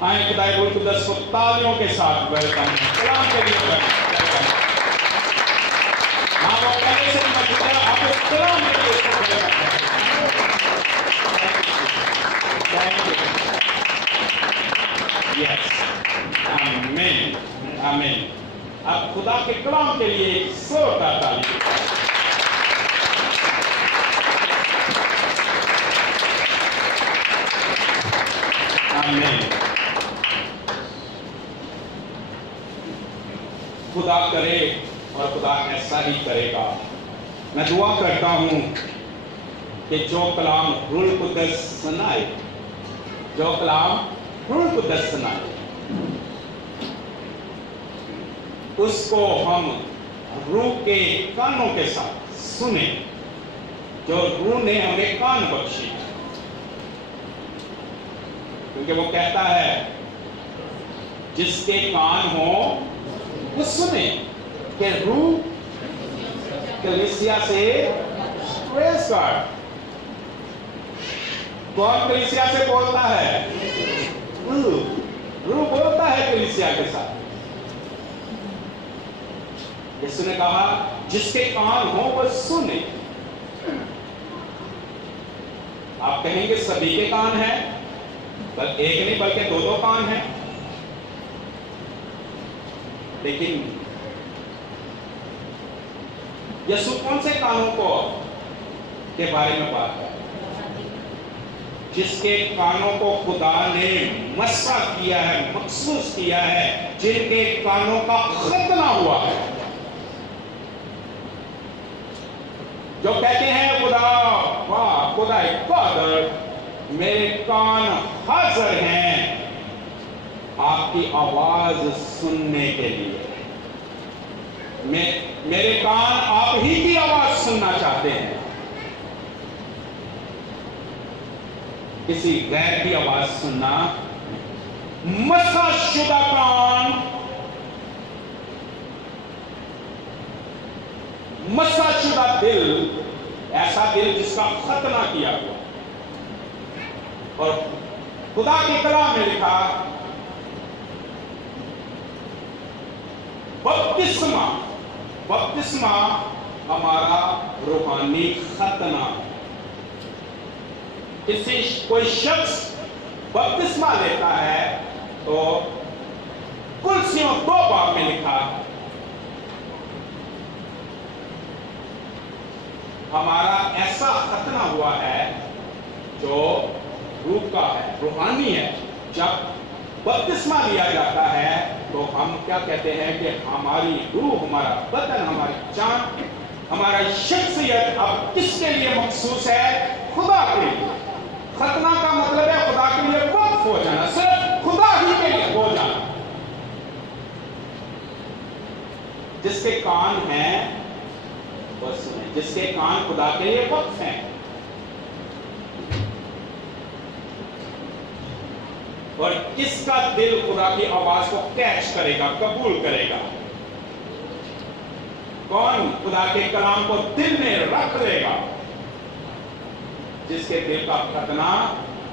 آئیں خدائے روح القدس کو تالیوں کے ساتھ ویلکم کلام کے لیے ویلکم. ہاں وہ پہلے سے موجود ہے, آپ اس کلام کے لیے اس کو ویلکم کریں. یس آمین آمین. اب خدا کے کلام کے لیے زوردار تالی. آمین. خدا کرے اور خدا ایسا ہی کرے گا. میں دعا کرتا ہوں کہ جو کلام روح القدس سنائے, جو کلام روح القدس سنائے, اس کو ہم روح کے کانوں کے ساتھ سنیں, جو روح نے ہمیں کان بخشی. کیونکہ وہ کہتا ہے جس کے کان ہوں وہ سنیں کہ روح کلیسیا سے پریز گاڈ. کون کلیسیا سے بولتا ہے؟ روح بولتا ہے کلیسیا کے ساتھ. یسوع نے کہا جس کے کان ہوں وہ سنیں. آپ کہیں گے سبھی کے کان ہیں, ایک نہیں بلکہ دو کان ہیں. لیکن یسوع کون سے کانوں کو کے بارے میں بات ہے؟ جس کے کانوں کو خدا نے مسح کیا ہے, مخصوص کیا ہے, جن کے کانوں کا ختنہ ہوا ہے, جو کہتے ہیں خدا واہ خدا قادر میرے کان حاضر ہیں آپ کی آواز سننے کے لیے. میرے کان آپ ہی کی آواز سننا چاہتے ہیں, کسی غیر کی آواز سننا. مسح شدہ کان, مسح شدہ دل, ایسا دل جس کا ختنہ کیا ہوا. اور خدا کے کلام میں لکھا بپتسمہ ہمارا روحانی ختنہ. کوئی شخص بپتسمہ لیتا ہے تو کلسیوں 2 باب میں لکھا ہمارا ایسا ختنہ ہوا ہے جو روح کا ہے, روحانی ہے. جب بپتسمہ لیا جاتا ہے تو ہم کیا کہتے ہیں کہ ہماری روح, ہمارا بدن, ہماری جان, ہمارا شخصیت اب کس کے لیے مخصوص ہے؟ خدا کے لیے. ختنہ کا مطلب ہے خدا کے لیے وقف ہو جانا, صرف خدا ہی کے لیے ہو جانا. جس کے کان ہیں وہ سنیں, جس کے کان خدا کے لیے وقف ہیں. اور کس کا دل خدا کی آواز کو کیچ کرے گا, قبول کرے گا؟ کون خدا کے کلام کو دل میں رکھ لے گا؟ جس کے دل کا ختنہ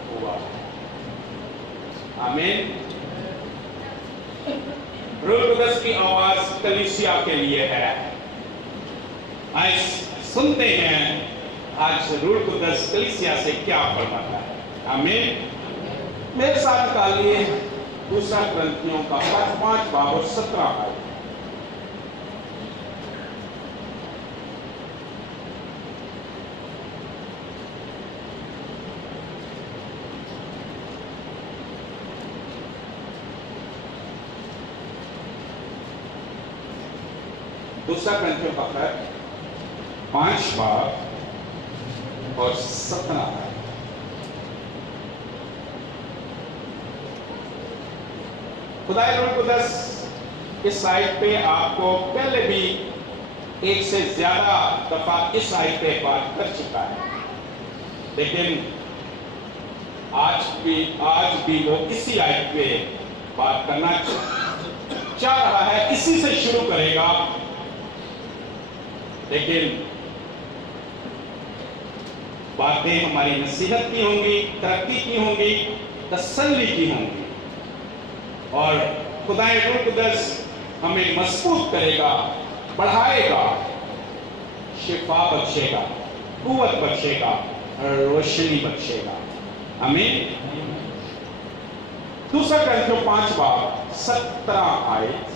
ہوا. آمین. روح القدس کی آواز کلیسیا کے لیے ہے. آئے سنتے ہیں آج روح القدس کلیسیا سے کیا فرماتا ہے. آمین. میرے ساتھ نکالیے 2 کرنتھیوں کا 5 باب اور 17 آیت. دوسرا کرنتھیوں کا خط 5 باب اور 17 آیت. خدا روح القدس اس آیت پہ آپ کو پہلے بھی ایک سے زیادہ دفعہ اس آیت پہ بات کر چکا ہے, لیکن آج بھی وہ اسی آیت پہ بات کرنا چاہ رہا ہے. اسی سے شروع کرے گا, لیکن باتیں ہماری نصیحت کی ہوں گی, ترقی کی ہوں گی, تسلی کی ہوں گی. اور خدائے روح القدس ہمیں مضبوط کرے گا، بڑھائے گا، شفا بخشے گا، قوت بخشے گا اور روشنی بخشے گا۔ آمین۔ دوسرا کرنتھیوں 5 باب 17 آیت،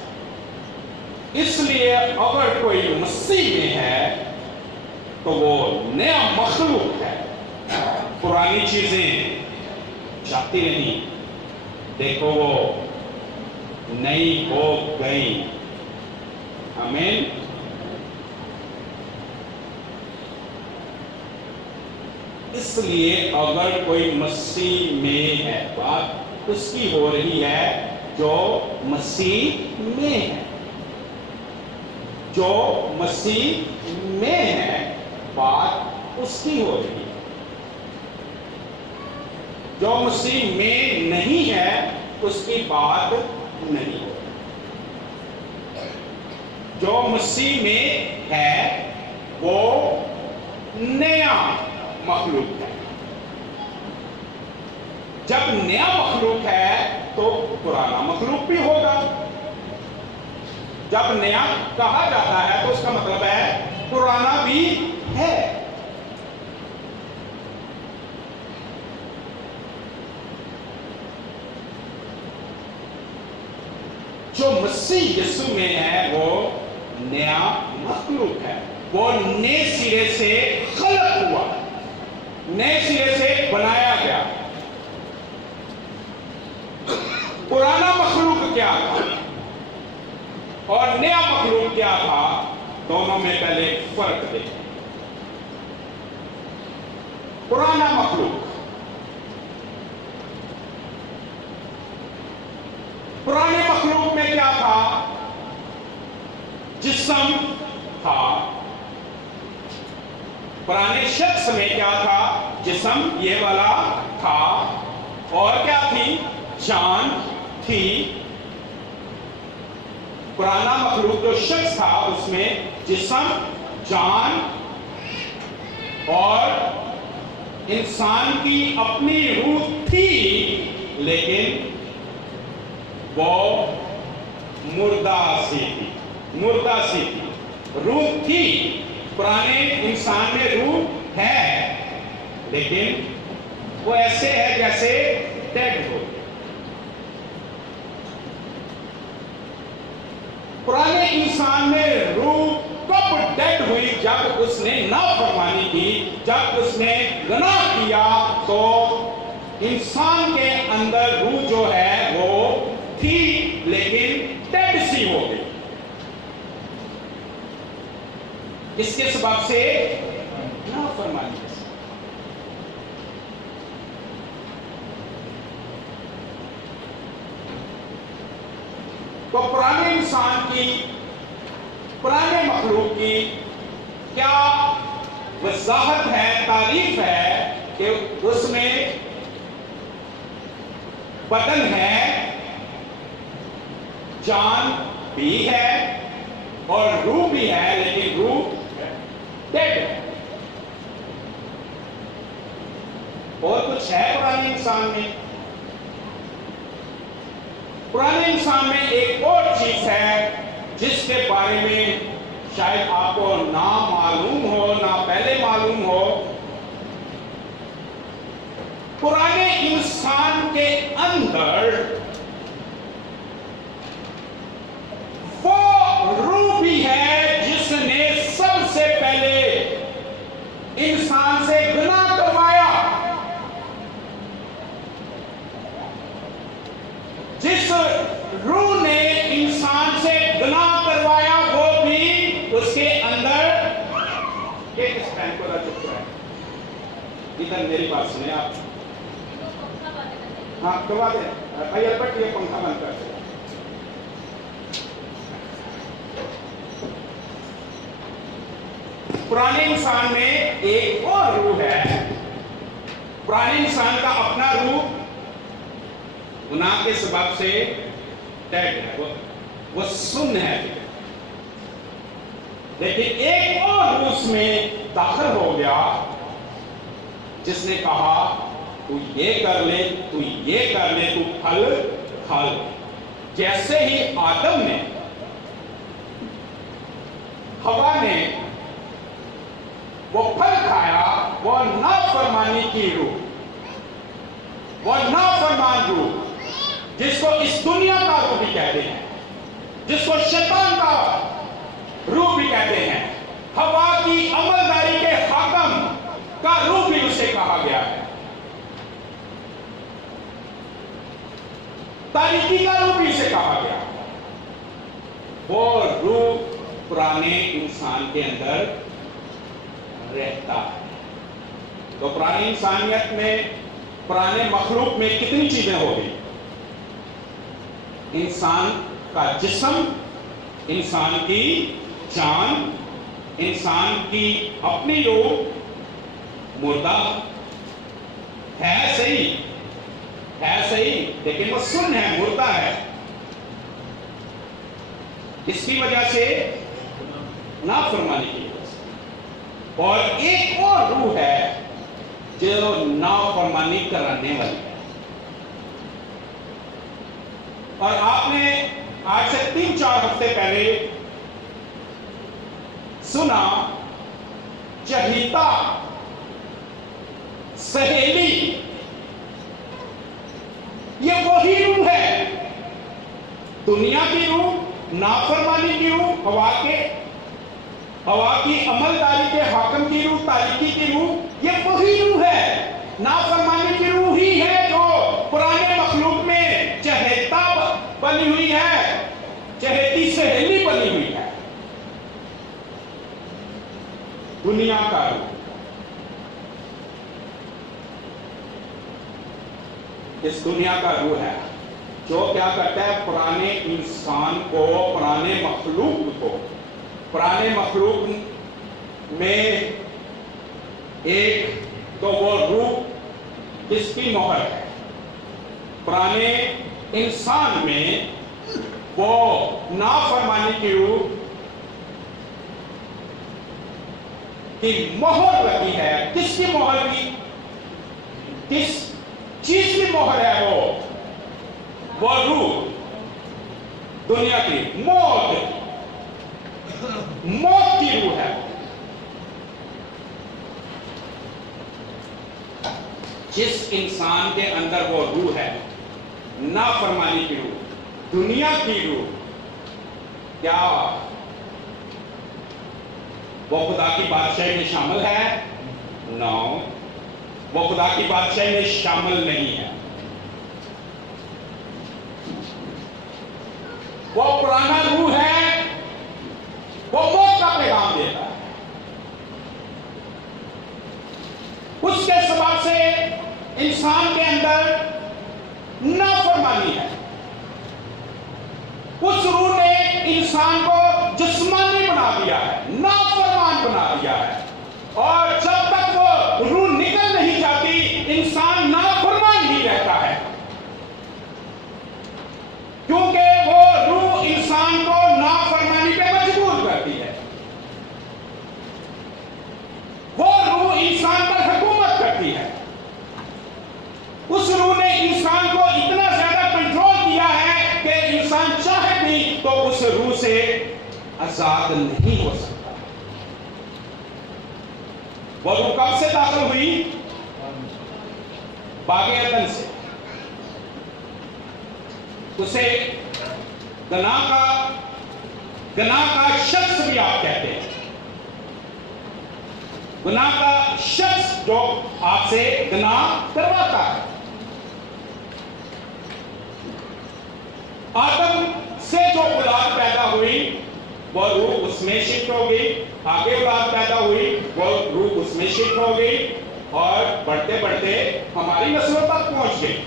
اس لیے اگر کوئی مسیح میں ہے تو وہ نیا مخلوق ہے، پرانی چیزیں جاتی رہیں، دیکھو وہ نئی ہو گئی۔ آمین۔ اس لیے اگر کوئی مسیح میں ہے، بات اس کی ہو رہی ہے جو مسیح میں ہے، جو مسیح میں ہے، بات اس کی ہو رہی ہے۔ جو مسیح میں نہیں ہے اس کی بات نہیں ہو رہی۔ جو مسیح میں ہے وہ نیا مخلوق ہے۔ جب نیا مخلوق ہے تو پرانا مخلوق بھی ہوگا۔ جب نیا کہا جاتا ہے تو اس کا مطلب ہے پرانا بھی ہے۔ جو مسیح یسوع میں ہے وہ نیا مخلوق ہے، وہ نئے سرے سے خلق ہوا، نئے سرے سے بنایا گیا۔ پرانا مخلوق کیا تھا اور نیا مخلوق کیا تھا، دونوں میں پہلے فرق دیکھیں۔ پرانا مخلوق، پرانے مخلوق میں کیا تھا؟ جسم تھا۔ پرانے شخص میں کیا تھا؟ جسم یہ والا تھا، اور کیا تھی؟ جان تھی۔ پرانا مخلوق جو شخص تھا اس میں جسم، جان اور انسان کی اپنی روح تھی، لیکن وہ مردہ سی تھی، مردہ سی تھی۔ روح تھی، پرانے انسان میں روح ہے، لیکن وہ ایسے ہے جیسے ڈیڈ ہو۔ پرانے انسان میں روح کب ڈیڈ ہوئی؟ جب اس نے نافرمانی کی، جب اس نے گناہ کیا، تو انسان کے اندر روح جو ہے وہ تھی لیکن ڈیڈ سی ہو گئی۔ اس کے سبب سے نافرمانی سے۔ تو پرانے انسان کی، پرانے مخلوق کی کیا وضاحت ہے، تعریف ہے کہ اس میں بدن ہے، جان بھی ہے اور روح بھی ہے، لیکن روح ڈیڈ ہے۔ اور کچھ ہے پرانے انسان میں؟ پرانے انسان میں ایک اور چیز ہے جس کے بارے میں شاید آپ کو نہ معلوم ہو، نہ پہلے معلوم ہو۔ پرانے انسان کے اندر وہ روح بھی ہے جس نے سب سے پہلے انسان سے گناہ کروایا۔ جس روح نے انسان سے گناہ کروایا وہ بھی اس کے اندر، ایک اس پین کو رہ چکا ہے، ادھر میری بات سنیں آپ، ہاں کروا دیں بھائی، البٹ یہ پنکھا بند کر دیں۔ پرانے انسان میں ایک اور روح ہے۔ پرانے انسان کا اپنا روح گناہ کے سبب سے ڈیڈ ہے، وہ سن ہے، لیکن ایک اور روح اس میں داخل ہو گیا جس نے کہا تو یہ کر لے، تو یہ کر لے، تو پھل کھا لے۔ जैसे ही आदम ने, हवा ने वो फल खाया, वो नाफरमानी की रूह, वो नाफरमान रूह, जिसको इस दुनिया का रूह भी कहते हैं, जिसको शैतान का रूह भी कहते हैं, हवा की अमलदारी के हाकम का रूह भी उसे कहा गया है, तारीकी का रूह भी उसे कहा गया। वो रूह पुराने इंसान के अंदर रहता है। तो पुरानी इंसानियत में, पुराने मखलूक में कितनी चीजें हो गई? इंसान का जिस्म, इंसान की जान, इंसान की अपनी रूह मुर्दा है, सही है, सही, लेकिन वो सुन्न है, मुर्दा है। इसकी वजह से, नाफरमानी की वजह से। और एक और रूह है जो नाफरमानी कराने वाली है। और आपने आज से 3-4 हफ्ते पहले सुना, चहीता, सहेली, ये वही रूह है, दुनिया की रूह, नाफरमानी की रूह, हवा की अमलदारी के हाकम की रूह, तारीकी की रूह, ये वही रूह है, नाफरमानी की रूह ही है जो पुराने मखलूक में चहेता बनी हुई है, चहेती सहेली बनी हुई है, दुनिया का रूह। इस दुनिया का रूह है जो क्या करता है, पुराने इंसान को, पुराने मखलूक को, पुराने मखलूक में एक तो वो रूह किसकी मोहर है, पुराने इंसान में वो नाफरमानी की रूह की मोहर लगी है। किसकी मोहर की, किस चीज की मोहर है? वो रूह दुनिया की मौत की रूह है। जिस इंसान के अंदर वो रूह है, नाफरमानी की रूह, दुनिया की रूह, क्या वो खुदा की बादशाही में शामिल है? नो, वो खुदा की बादशाही में शामिल नहीं है। वो पुराना रूह है, वो मौत का पैगाम देता है। उसके सबब से इंसान के अंदर नाफरमानी है। उस रूह ने इंसान को जिस्मानी बना दिया है, नाफरमान बना दिया है, और जब तक वो रूह निकल नहीं जाती, इंसान नाफरमान ही रहता है, क्योंकि वो रूह इंसान को नाफरमानी पे मजबूर करती है। वो रूह इंसान पर हुकूमत करती है। उस रूह ने इंसान को इतना ज्यादा कंट्रोल किया है कि इंसान चाहे भी तो उस रूह से आजाद नहीं हो सकता। वो रूह कब से दाखिल हुई? बागे अदन से। उसे गनाह का शख्स भी आप कहते हैं। गुनाह का शख्स जो आपसे गुनाह करवाता है। आदम से जो औलाद पैदा हुई वो रूह उसमें शिफ्ट हो गई, आगे औलाद पैदा हुई वो रूह उसमें शिफ्ट हो गई, और बढ़ते बढ़ते हमारी नस्लों तक पहुंच गई।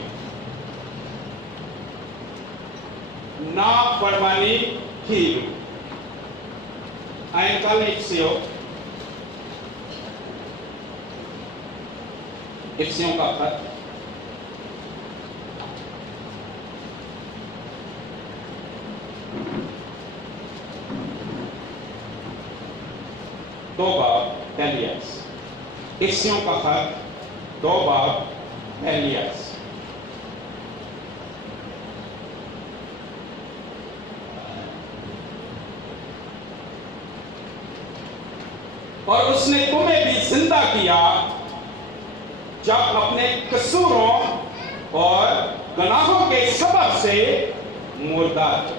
नाफरमानी की कल इफ्सियों का खत दो बाब पहली आयत। इफ्सियों का खत 2 बाब पहली आयत। اور اس نے تمہیں بھی زندہ کیا جب اپنے قصوروں اور گناہوں کے سبب سے مردہ تھے۔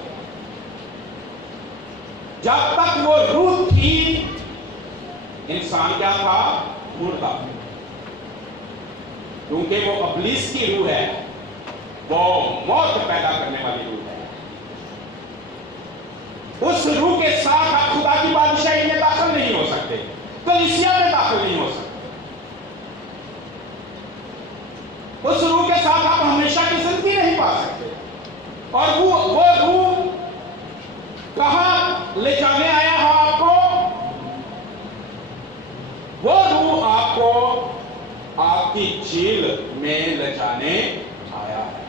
جب تک وہ روح تھی انسان کیا تھا؟ مردہ، کیونکہ وہ ابلیس کی روح ہے، وہ موت پیدا کرنے والی روح ہے۔ اس روح کے ساتھ آپ خدا کی بادشاہی میں داخل نہیں ہو سکتے، کلیسیا میں داخل نہیں ہو سکتے۔ اس روح کے ساتھ آپ ہمیشہ کی زندگی نہیں پا سکتے۔ اور وہ روح کہاں لے جانے آیا ہے آپ کو؟ وہ روح آپ کو آپ کی جیل میں لے جانے آیا ہے۔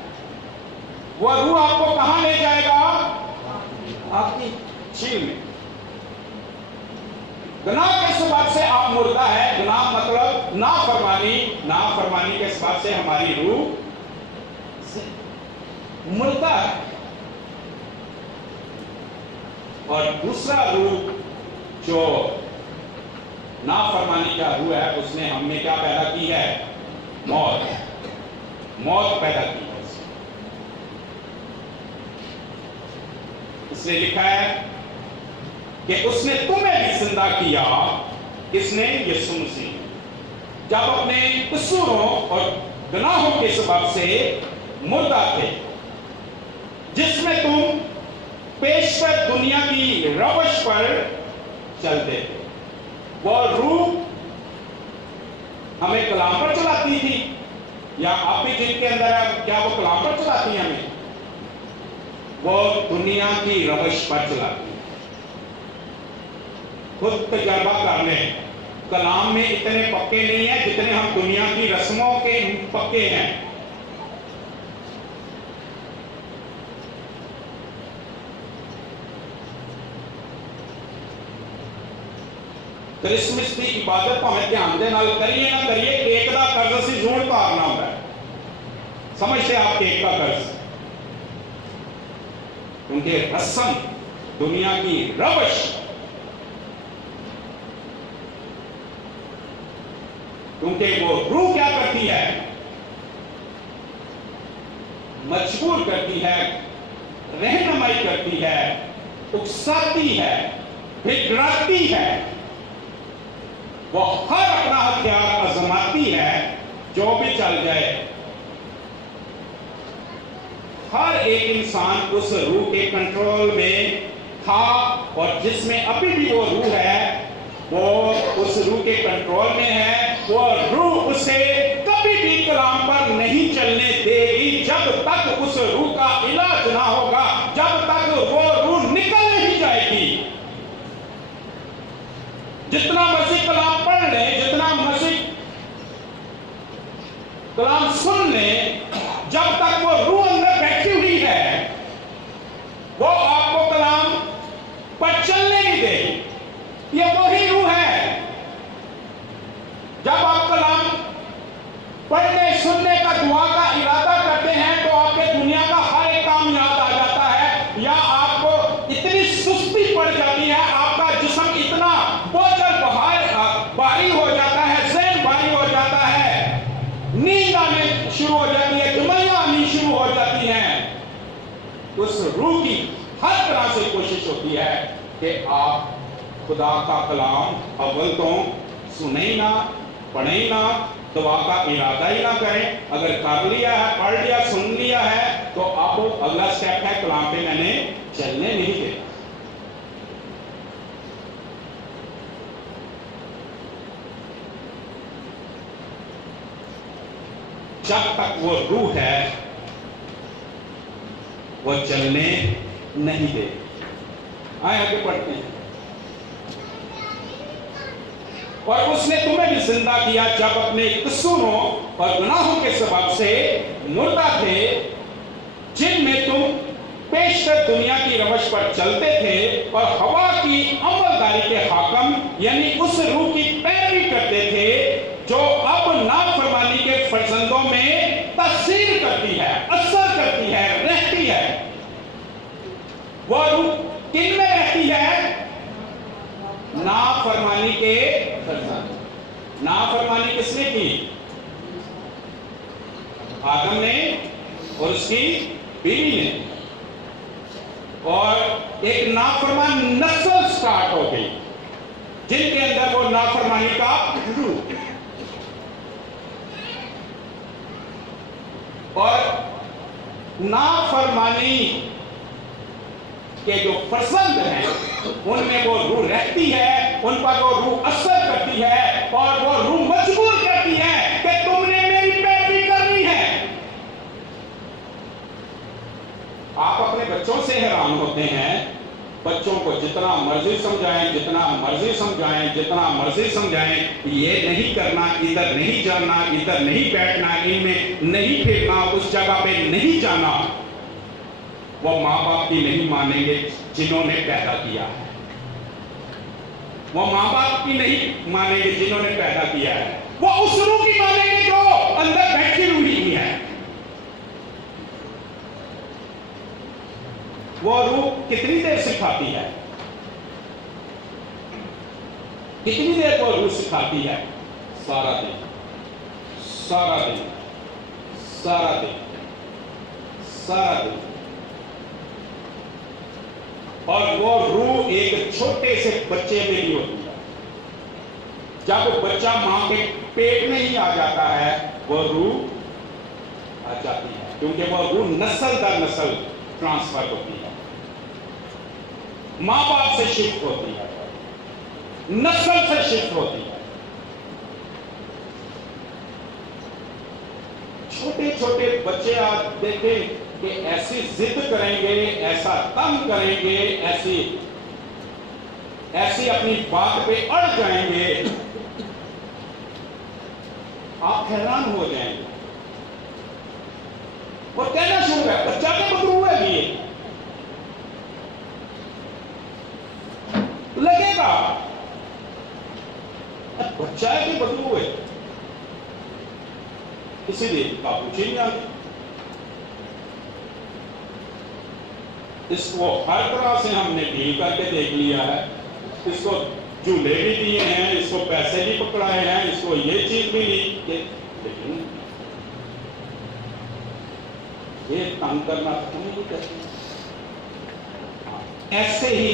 وہ روح آپ کو کہاں لے جائے گا؟ آپ کی جیل میں۔ گناہ کے سبب سے آپ مردہ ہے۔ گناہ مطلب نافرمانی، نافرمانی کے سبب سے ہماری روح مردہ ہے۔ اور دوسرا روح جو نافرمانی کا روح ہے، اس نے ہم میں کیا پیدا کی ہے؟ موت، موت پیدا کی ہے۔ اس نے لکھا ہے کہ اس نے تمہیں بھی زندہ کیا، کس نے؟ یسوع مسیح، جب اپنے قصوروں اور گناہوں کے سبب سے مردہ تھے، جس میں تم پیشتر دنیا کی روش پر چلتے تھے۔ وہ روح ہمیں کلام پر چلاتی تھی، یا آپ بھی جن کے اندر ہے کیا وہ کلام پر چلاتی ہیں ہمیں؟ وہ دنیا کی روش پر چلاتی ہے۔ خود تجربہ کر لیں، کلام میں اتنے پکے نہیں ہیں جتنے ہم دنیا کی رسموں کے پکے ہیں۔ کرسمس کی عبادت کو ہمیں دھیان دے نال کریے نہ کریے، کیک دا قرض سی زور تارنا ہوتا ہے۔ سمجھتے آپ کیک کا قرض؟ کیونکہ رسم دنیا کی روش، کیونکہ وہ روح کیا کرتی ہے؟ مجبور کرتی ہے، رہنمائی کرتی ہے، اکساتی ہے، بگڑاتی ہے۔ وہ ہر اپنا ہتھیار آزماتی ہے، جو بھی چل جائے۔ ہر ایک انسان اس روح کے کنٹرول میں تھا، اور جس میں ابھی بھی وہ روح ہے، وہ اس روح کے کنٹرول میں ہے۔ وہ روح اسے کبھی بھی کلام پر نہیں چلنے دے گی جب تک اس روح کا علاج نہ ہوگا، جب تک وہ روح نکل نہیں جائے گی۔ جتنا مرضی کلام پڑھ لیں، جتنا مرضی کلام سن لیں، جب تک وہ روح اندر بیٹھی ہوئی ہے، وہ آپ کو کلام پر چلنے نہیں دے گی۔ یہ وہی روح ہے۔ جب آپ کلام پڑھنے سننے کا دعا کا ارادہ کرتے ہیں تو آپ کے دنیا کا ہر ایک کام یاد آ جاتا ہے، یا آپ کو اتنی سستی پڑ جاتی ہے، آپ کا جسم اتنا بوجھل بھاری ہو جاتا ہے، ذہن بھاری ہو جاتا ہے، نیند آنے شروع ہو جاتی ہے، دمائیاں آنی شروع ہو جاتی ہیں۔ اس روح کی ہر طرح سے کوشش ہوتی ہے کہ آپ خدا کا کلام اول تو سنیں نہ، پڑھیں نہ، دعا کا ارادہ ہی نہ کریں۔ اگر کر لیا ہے، پڑھ لیا، سن لیا ہے، تو اب اگلا سٹیپ ہے کلام پہ میں نے چلنے نہیں دینا۔ جب تک وہ روح ہے وہ چلنے نہیں دے۔ آئے آگے پڑھتے ہیں۔ اور اس نے تمہیں بھی زندہ کیا جب اپنے قصوروں اور گناہوں کے سبب سے مردہ تھے، جن میں تم پیشتر دنیا کی روش پر چلتے تھے اور ہوا کی عملداری کے حاکم یعنی اس روح کی پیروی کرتے تھے جو اب نافرمانی کے فرزندوں میں تاثیر کرتی ہے، اثر کرتی ہے، رہتی ہے۔ وہ روح کن میں رہتی ہے؟ نافرمانی کے नाफरमानी किसने की? आदम ने और उसकी बीवी ने, और एक नाफरमान नस्ल स्टार्ट हो गई जिनके अंदर वो नाफरमानी का और नाफरमानी के जो फर्जंद हैं उनमें वो रूह रहती है, उन पर वो रूह असर करती है और वो रूह मजबूर करती है कि तुमने मेरी पैरवी करनी है। आप अपने बच्चों से हैरान होते हैं, बच्चों को जितना मर्जी समझाएं, जितना मर्जी समझाएं, जितना मर्जी समझाएं, ये नहीं करना, इधर नहीं जाना, इधर नहीं बैठना, इनमें नहीं फिरना, उस जगह पे नहीं जाना, वो माँ बाप की नहीं मानेंगे जिन्होंने पैदा किया है। वो माँ बाप की नहीं मानेंगे जिन्होंने पैदा किया है, वो उस रूह की मानेंगे जो अंदर बैठी हुई है। वो रूह कितनी देर सिखाती है? कितनी देर वो रूह सिखाती है? सारा दिन, सारा दिन, सारा दिन, सारा दिन। और वो रूह एक छोटे से बच्चे में भी होती है। जब बच्चा मां के पेट में ही आ जाता है, वो रूह आ जाती है, क्योंकि वो रूह नस्ल दर नस्ल ट्रांसफर होती है, मां बाप से शिफ्ट होती है, नस्ल से शिफ्ट होती है। छोटे छोटे बच्चे आप देखें कि ऐसी जिद करेंगे, ऐसा तंग करेंगे, ऐसी अपनी बात पे अड़ जाएंगे, आप हैरान हो जाएंगे। और कहना शुरू है, बच्चा के बदलू है ये लगेगा, बच्चा के बदलू है, इसीलिए काबू नहीं आती। इसको हर तरह से हमने डील करके देख लिया है, इसको झूले भी दिए हैं, इसको पैसे भी पकड़ाए हैं, इसको ये चीज भी ली, लेकिन ये तंग करना खत्म नहीं करते। ऐसे ही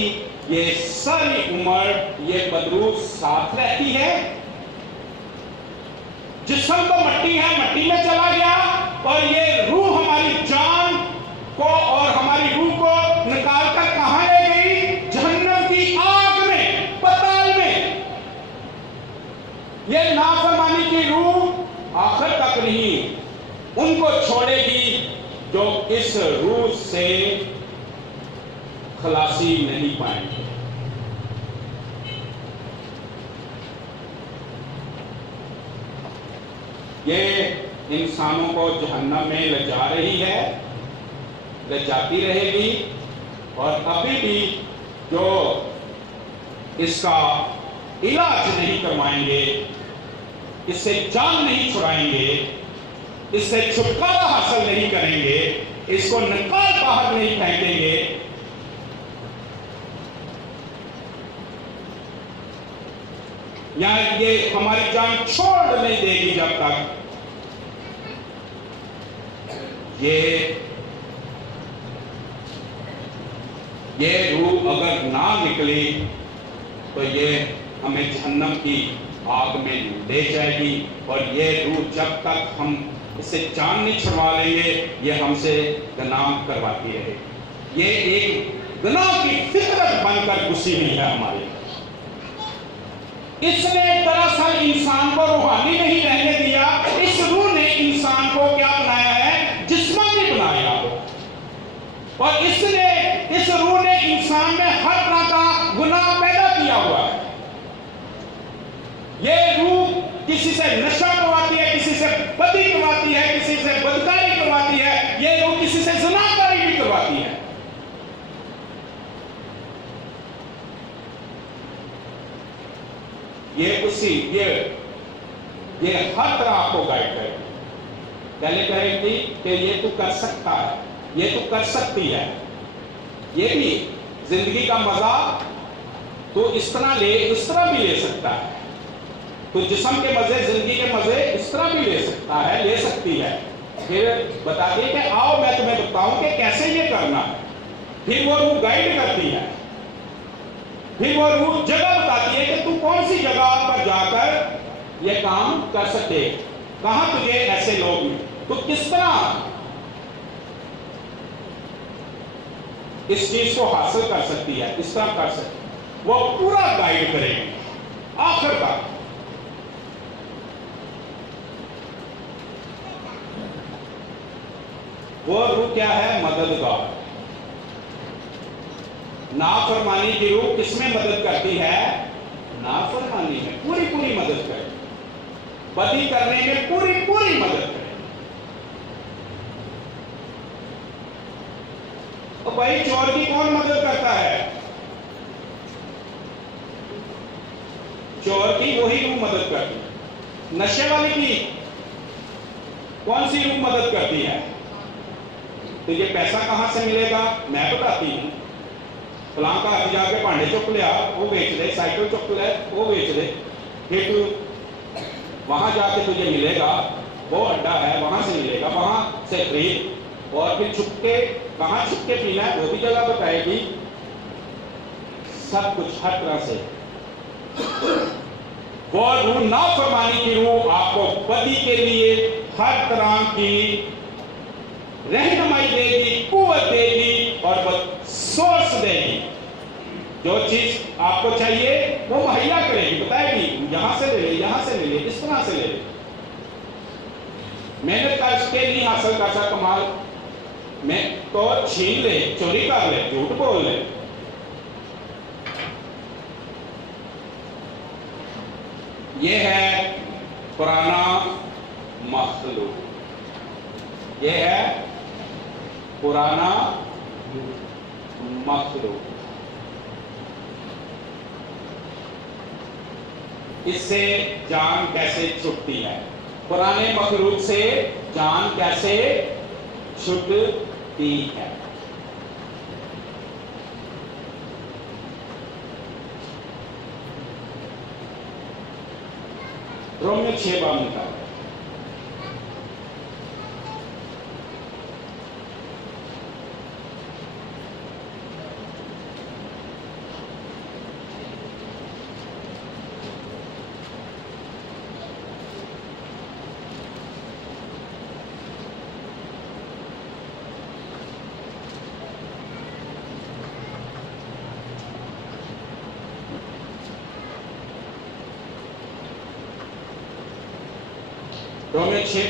ये सारी उम्र ये बदरू साथ रहती है। जिस्म तो मट्टी है, मट्टी में चला गया, और ये रूह हमारी जान को और हमारी रूह को निकाल कर कहां ले गई? जहन्नम की आग में, पताल में। ये नाफरमानी की रूह आखिर तक नहीं उनको छोड़ेगी जो इस रूह से खलासी नहीं पाएंगे। ये इंसानों को जहन्नम में ले जा रही है, ले जाती रहेगी, और कभी भी जो इसका इलाज नहीं करवाएंगे, इससे जान नहीं छुड़ाएंगे, इससे छुटकारा हासिल नहीं करेंगे, इसको निकाल बाहर नहीं फेंकेंगे, या ये हमारी जान छोड़ नहीं देगी जब तक ये रूह अगर ना निकली तो ये हमें जहन्नम की आग में ले जाएगी। और ये रूह जब तक हम इससे जान नहीं छुड़वा लेंगे, ये हमसे गुनाह करवाती है। ये एक गुनाह की फितरत बनकर घुसी हुई है हमारी। इसने दरअसल इंसान को रूहानी नहीं रहने दिया, इस रूह ने इंसान को क्या बनाया है? जिस्मानी बनाया। और इसने, इस रूह ने इंसान में हर तरह का गुनाह पैदा किया हुआ है। ये रूह किसी से नशा करवाती है, किसी से बदी करवाती है, किसी से बदकारी करवाती है, ये रूह किसी से ज़िनाकारी भी करवाती है। ये हर तरह आपको गाइड करेगी। पहले कहेगी कि ये तू कर सकता है, ये तू कर सकती है, ये भी जिंदगी का मजा तो इस तरह ले, उस तरह भी ले सकता है। تو جسم کے مزے، زندگی کے مزے اس طرح بھی لے سکتا ہے، لے سکتی ہے. پھر بتاتی ہے کہ آؤ میں تمہیں بتاؤں کہ کیسے یہ کرنا ہے. پھر وہ روح گائیڈ کرتی ہے، پھر وہ روح جگہ بتاتی ہے کہ تو کون سی جگہ پر جا کر یہ کام کر سکتے، کہاں تجھے ایسے لوگ ملے، تو کس طرح اس چیز کو حاصل کر سکتی ہے، اس طرح کر سکتی ہے. وہ پورا گائیڈ کرے گی آخر تک. وہ روح کیا ہے؟ مددگار. نافرمانی کی روح کس میں مدد کرتی ہے؟ نافرمانی میں پوری پوری مدد کرے، بدی کرنے میں پوری پوری مدد کرے. تو بھائی چور کی کون مدد کرتا ہے؟ چور کی وہی روح مدد کرتی ہے. نشے والی کی کون سی روح مدد کرتی ہے؟ تو یہ پیسہ کہاں سے ملے گا؟ میں بتاتی ہوں. فلاں کا جا کے بانڈے چک لیا، وہ بیچ دے، سائیکل چک لے، وہ بیچ دے. پھر تو وہاں جا کے تجھے ملے گا، وہ اڈا ہے وہاں سے ملے گا، وہاں سے خرید. اور پھر چھپ کے، کہاں چھپ کے پینا ہے وہ بھی جگہ بتائے گی. سب کچھ ہر طرح سے. وہ روح نافرمانی کی روح آپ کو بدی کے لیے ہر طرح کی رہنمائی دے گی، قوت دے گی اور سورس دے گی. جو چیز آپ کو چاہیے وہ مہیا کرے گی، بتائے گی یہاں سے لے لے، یہاں سے لے لے، اس طرح سے لے لے. محنت کر کے نہیں حاصل کر سکتا کمال، میں تو چھین لے، چوری کر لے، جھوٹ بول لے. یہ ہے پرانا مخلوق، یہ ہے پرانا مخلوق. اس سے جان کیسے چھٹتی ہے؟ پرانے مخلوق سے جان کیسے چھٹتی ہے؟ رومیو 6 کا رومیو 6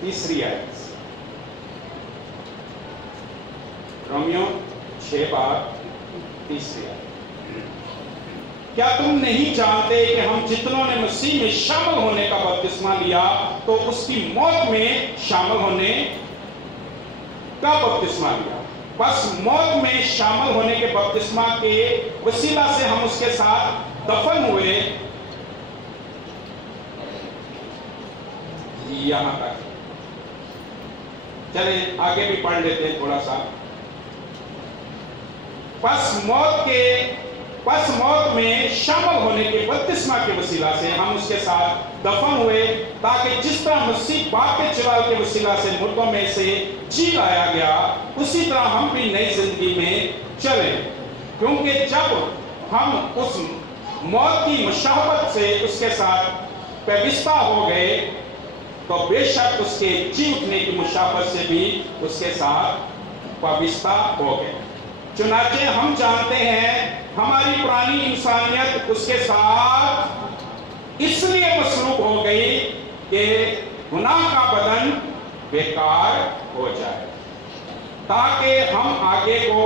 تیسری آیت. رومیو 6 تیسری آیت. کیا تم نہیں جانتے کہ ہم جتنوں نے مسیح میں شامل ہونے کا بپتسمہ لیا تو اس کی موت میں شامل ہونے کا بپتسمہ لیا؟ بس موت میں شامل ہونے کے بپتسمہ کے وسیلہ سے ہم اس کے ساتھ دفن ہوئے. یہاں تک چلیں آگے بھی پڑھ لیتے ہیں تھوڑا سا. پس موت میں شامل ہونے کے بپتسمہ کے وسیلہ سے ہم اس کے ساتھ دفن ہوئے، تاکہ جس طرح مسیح باپ کے چراغ کے وسیلہ سے مردوں میں سے جی لایا گیا، اسی طرح ہم بھی نئی زندگی میں چلیں. کیونکہ جب ہم اس موت کی مشابہت سے اس کے ساتھ پیوستہ ہو گئے تو بے شک اس کے جی اٹھنے کی مشابہت سے بھی اس کے ساتھ پیوستہ ہو گئے. چنانچہ ہم جانتے ہیں ہماری پرانی انسانیت اس کے ساتھ اس لیے مسلوب ہو گئی کہ گناہ کا بدن بیکار ہو جائے، تاکہ ہم آگے کو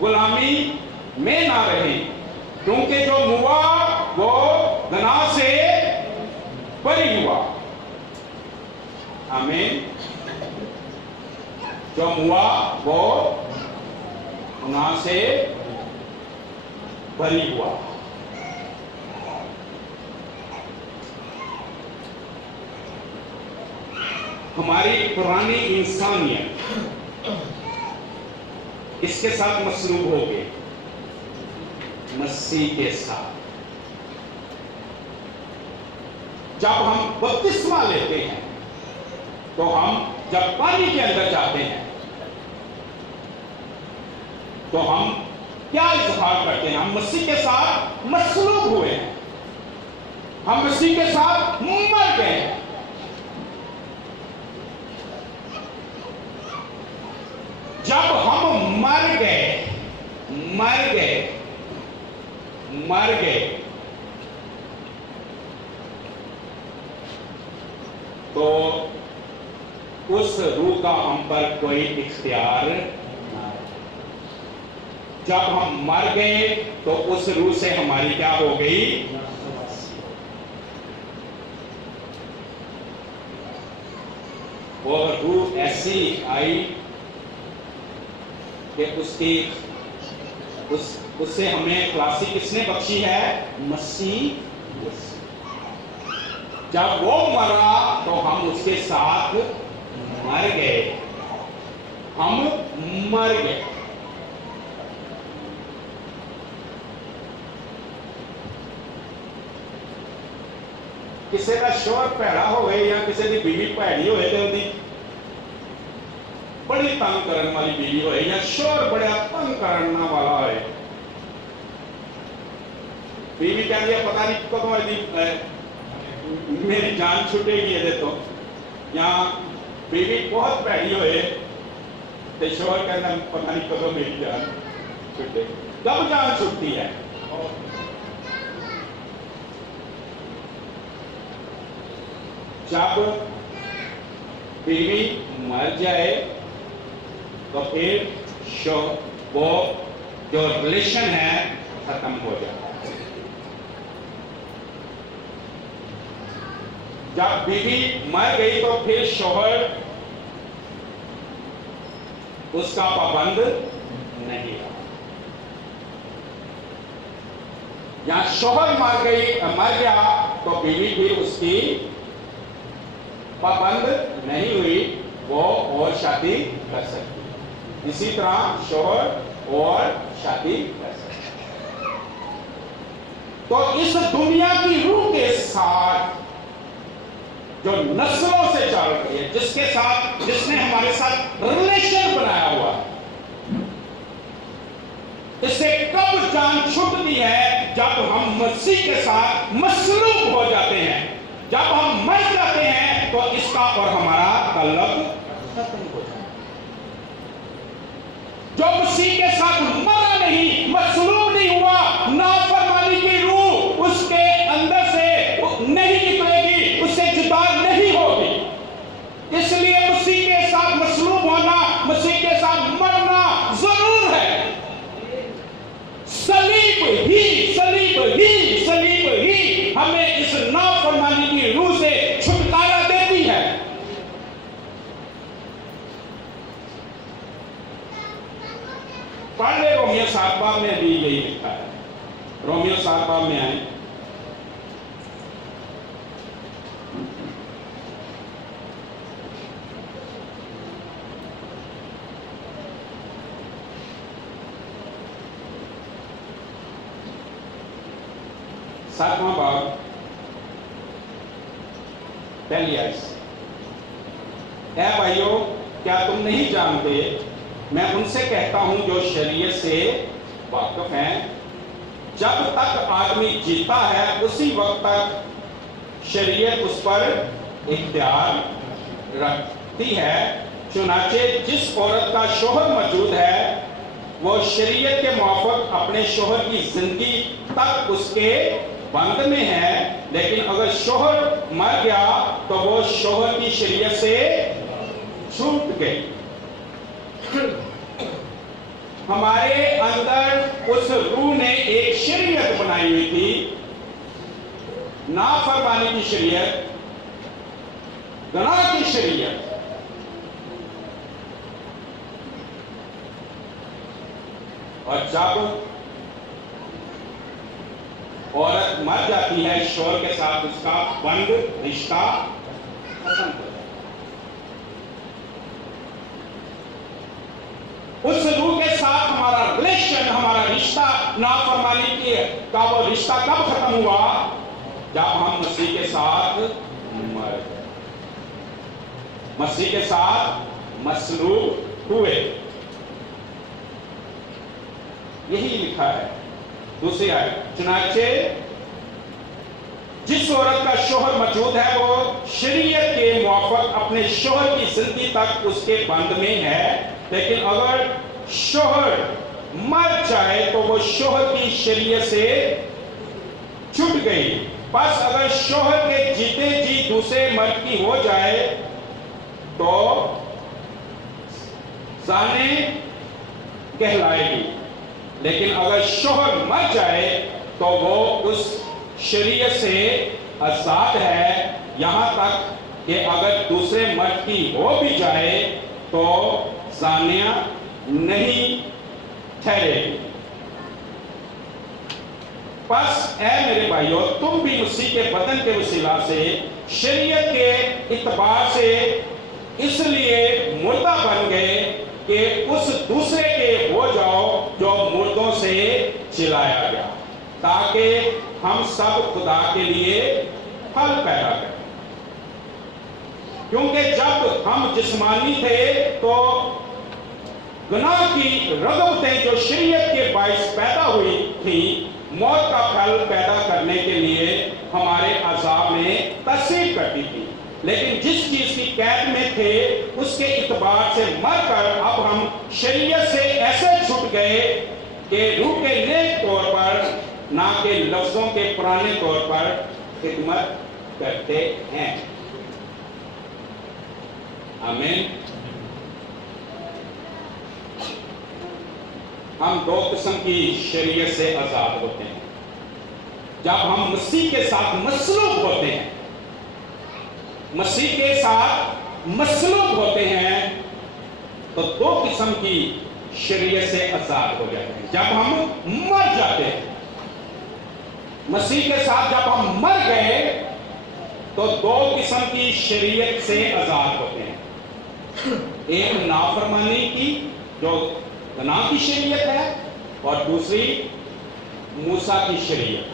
غلامی میں نہ رہیں. کیونکہ جو ہوا وہ گناہ سے بری ہوا. آمین. جو ہوا وہ گناہ سے بری ہوا. ہماری پرانی انسانیت اس کے ساتھ مصلوب ہو گئے، مسیح کے ساتھ۔ جب ہم بپتسمہ لیتے ہیں تو ہم جب پانی کے اندر جاتے ہیں تو ہم کیا اظہار کرتے ہیں؟ ہم مسیح کے ساتھ مصلوب ہوئے ہیں، ہم مسیح کے ساتھ مر گئے ہیں۔ جب ہم مر گئے تو اس روح کا ہم پر کوئی اختیار نہ ہے۔ جب ہم مر گئے تو اس روح سے ہماری کیا ہو گئی؟ وہ روح ایسی آئی کہ اس سے ہمیں خلاصی کس نے بخشی ہے؟ مسیح۔ جب وہ مرا تو ہم اس کے ساتھ مر گئے، ہم مر گئے۔ کسی کا شوہر پیڑا ہوئے یا کسی کی بیوی پیڑی ہوئے تو دی بڑی تنگ کرنے والی بیوی ہوئے یا شوہر بڑا تنگ کرنے والا ہوئے، بیوی کہہ دیا پتہ نہیں کدوں میری جان چھٹے گی یہ تو، یا بیوی بہت پیڑی ہوئے تو شوہر کہنا پتہ نہیں کدوں میری جان چھٹے گی۔ کب جان چھٹتی ہے؟ جب بیوی مر جائے تو پھر وہ جو ریلیشن ہے ختم ہو جاتا ہے۔ جب بیوی مر گئی تو پھر شوہر اس کا پابند نہیں رہا، یا شوہر مر گیا تو بیوی بھی اس کی پابند نہیں ہوئی، وہ اور شادی کر سکتی، اسی طرح شوہر اور شادی کر سکتے۔ تو اس دنیا کی روح کے ساتھ جو نسلوں سے چل رہی ہے، جس نے ہمارے ساتھ ریلیشن بنایا ہوا، اس سے کب جان چھوٹتی ہے؟ جب ہم مسیح کے ساتھ مصلوب ہو جاتے ہیں، جب ہم مر جاتے ہیں تو اس کا اور ہمارا تعلق ختم ہو جاتا ہے۔ جو مسیح کے ساتھ مرا نہیں، مصلوب نہیں ہوا، نافرمانی کی روح اس کے اندر سے نہیں نکلے گی، اس سے جدا نہیں ہوگی۔ اس لیے مسیح کے ساتھ مصلوب ہونا، مسیح کے ساتھ مرنا ضرور ہے۔ صلیب ہی ہمیں اس نافرمانی کی روح سے چھٹکارا دیتی ہے۔ پڑھ لے رومیو 7 باب میں بھی یہی لکھا ہے۔ رومیو 7 باب میں آئیں، ساتواں باب پہلی آیت۔ اے بھائیو، کیا تم نہیں جانتے، میں ان سے کہتا ہوں جو شریعت سے واقف ہیں، جب تک آدمی جیتا ہے اسی وقت تک شریعت اس پر اختیار رکھتی ہے۔ چنانچہ جس عورت کا شوہر موجود ہے وہ شریعت کے موافق اپنے شوہر کی زندگی تک اس کے بند میں ہے، لیکن اگر شوہر مر گیا تو وہ شوہر کی شریعت سے چھوٹ گئی۔ ہمارے اندر اس روح نے ایک شریعت بنائی ہوئی تھی، نافرمانی کی شریعت، گناہ کی شریعت۔ اور جب عورت مر جاتی ہے شوہر کے ساتھ، اس کا بند رشتہ ختم ہو جاتا ہے۔ اس روح کے ساتھ नाफरमानी की का वो रिश्ता कब खत्म हुआ? जब हम मसीह के साथ मर गए, मसीह के साथ मसलूब हुए। यही लिखा है दूसरी आयत, चुनाचे जिस औरत का शोहर मौजूद है वो शरीयत के मुआफिक अपने शोहर की जिंदगी तक उसके बंद में है, लेकिन अगर शोहर मर जाए तो वो शोहर की शरीयत से छूट गई। बस अगर शोहर के जीते जी दूसरे मर्द की हो जाए तो जाने कहलाएगी, लेकिन अगर शोहर मर जाए तो वो उस शरीयत से आजाद है, यहां तक कि अगर दूसरे मर्द की हो भी जाए तो जानिया नहीं ठहरेगी। बस ऐ मेरे भाइयों, तुम भी मसीह के बदन के वसीला से शरीयत के इतबार से इसलिए मुर्दा बन गए कि उस दूसरे के हो जाओ जो मुर्दों से जिलाया गया, ताकि हम सब खुदा के लिए फल पैदा करें। क्योंकि जब हम जिस्मानी थे तो गुनाह की रग़बतें जो शरीयत के बाइस पैदा हुई थी, मौत का फल पैदा करने के लिए हमारे अज़ाब में तस्वीर करती थी। लेकिन जिस चीज की कैद में थे उसके इतबार से मरकर अब हम शरीयत से ऐसे छूट गए कि रूह के नेक तौर पर, ना के लफ्जों के पुराने तौर पर खिदमत करते हैं। आमीन। हम दो किस्म की शरीयत से आजाद होते हैं। जब हम मसीह के साथ मसलूब होते हैं, मसीह के साथ मसलूब होते हैं तो दो किस्म की शरीयत से आजाद हो जाते हैं। जब हम मर जाते हैं, मसीह के साथ जब हम मर गए तो दो किस्म की शरीयत से आजाद होते हैं। एक नाफरमानी की जो गुनाह की शरीयत है, और दूसरी मूसा की शरीयत।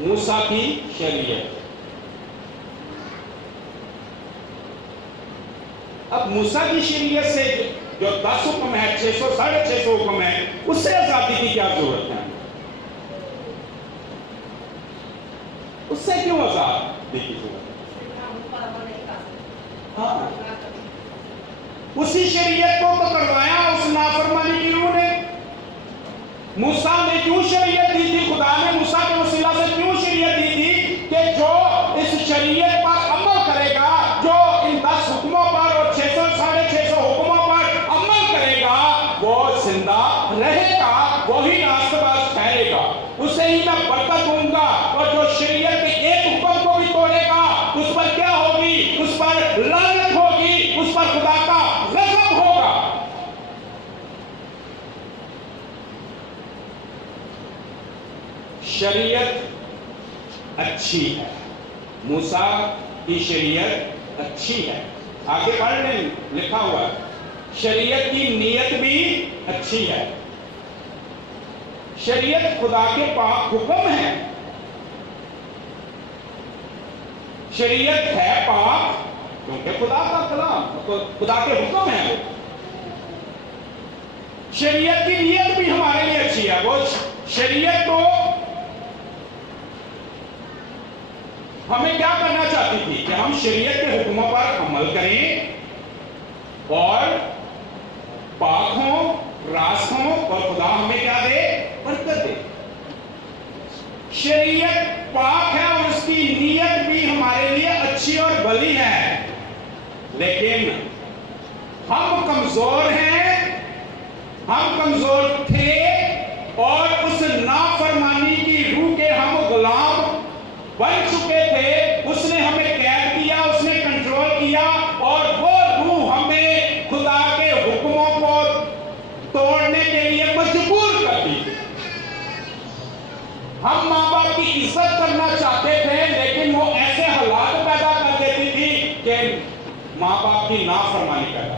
मूसा की शरीयत। अब मूसा की शरीयत से जो 10 हुक्म है, 600 650 हुक्म है, उससे आजादी की क्या जरूरत है? उससे क्यों आजादी की जरूरत है? हाँ, उसी शरीयत को तो करवाया उस नाफरमानी की रूह ने। मूसा ने क्यों शरीयत दी थी? खुदा ने मूसा के वसीला से क्यों शरीयत दी थी कि जो इस शरीयत पर अमल करेगा, जो इन 10 हुक्मों पर और 600 650 हुक्मों पर अमल करेगा, वो जिंदा रहेगा, वो ही रास्तबाज ठहरेगा। उसे ही मैं बरकत दूंगा। और जो शरीयत के एक हुक्म को भी तोड़ेगा, उस पर क्या होगी? उस पर लानत होगी, उस पर खुदा का गज़ब होगा। शरीयत अच्छी है, मूसा की शरीयत अच्छी है। आगे पढ़ने लिखा हुआ है, शरीयत की नीयत भी अच्छी है। शरीयत खुदा के पाक हुक्म है। शरीयत है पाक क्योंकि खुदा का कलाम, खुदा के हुक्म है वो। शरीयत की नीयत भी हमारे लिए अच्छी है। वो शरीयत तो हमें क्या करना चाहती थी कि हम शरीयत के हुक्मों पर अमल करें और पाक हों, रास्त हों, और खुदा हमें क्या दे? बरकत दे। शरीयत पाक है और उसकी नीयत भी हमारे लिए अच्छी और भली है, लेकिन हम कमजोर हैं, हम कमजोर थे और उस नाफरमानी की रूह के हम गुलाम बन चुके थे। उसने हमें कैद किया, उसने कंट्रोल किया, और वो रूह हमें खुदा के हुक्मों को तोड़ने के लिए मजबूर करती थी। हम माँ बाप की इज्जत करना चाहते थे, लेकिन वो ऐसे हालात पैदा कर देती थी कि माँ बाप की नाफरमानी पैदा।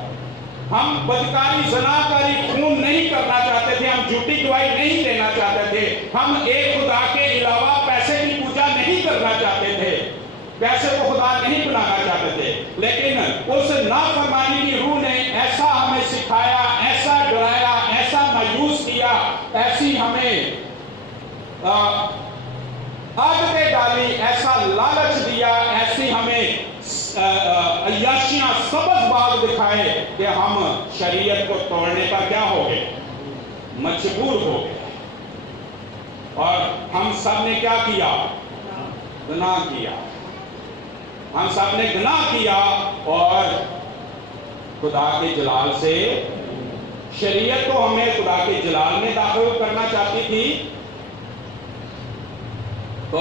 हम बदकारी, ज़नाकारी, खून नहीं करना चाहते थे, हम झूठी गवाही नहीं देना चाहते थे, हम एक खुदा के अलावा पैसे की पूजा नहीं करना चाहते थे, पैसे को खुदा नहीं बनाना चाहते थे। लेकिन उस नाफरमानी की रूह ने ऐसा हमें सिखाया, ऐसा डराया, ऐसा मायूस किया, ऐसी हमें आदतें डाली, ऐसा लालच दिया, ऐसी हमें अय्याशियां, सबज़बाज़ दिखाए कि हम शरीयत को तोड़ने पर क्या हो गए, मजबूर हो गए। और हम सब ने क्या किया, गुनाह किया, हम सब ने गुनाह किया और खुदा के जलाल से, शरीयत को हमें खुदा के जलाल में दाखिल करना चाहती थी, तो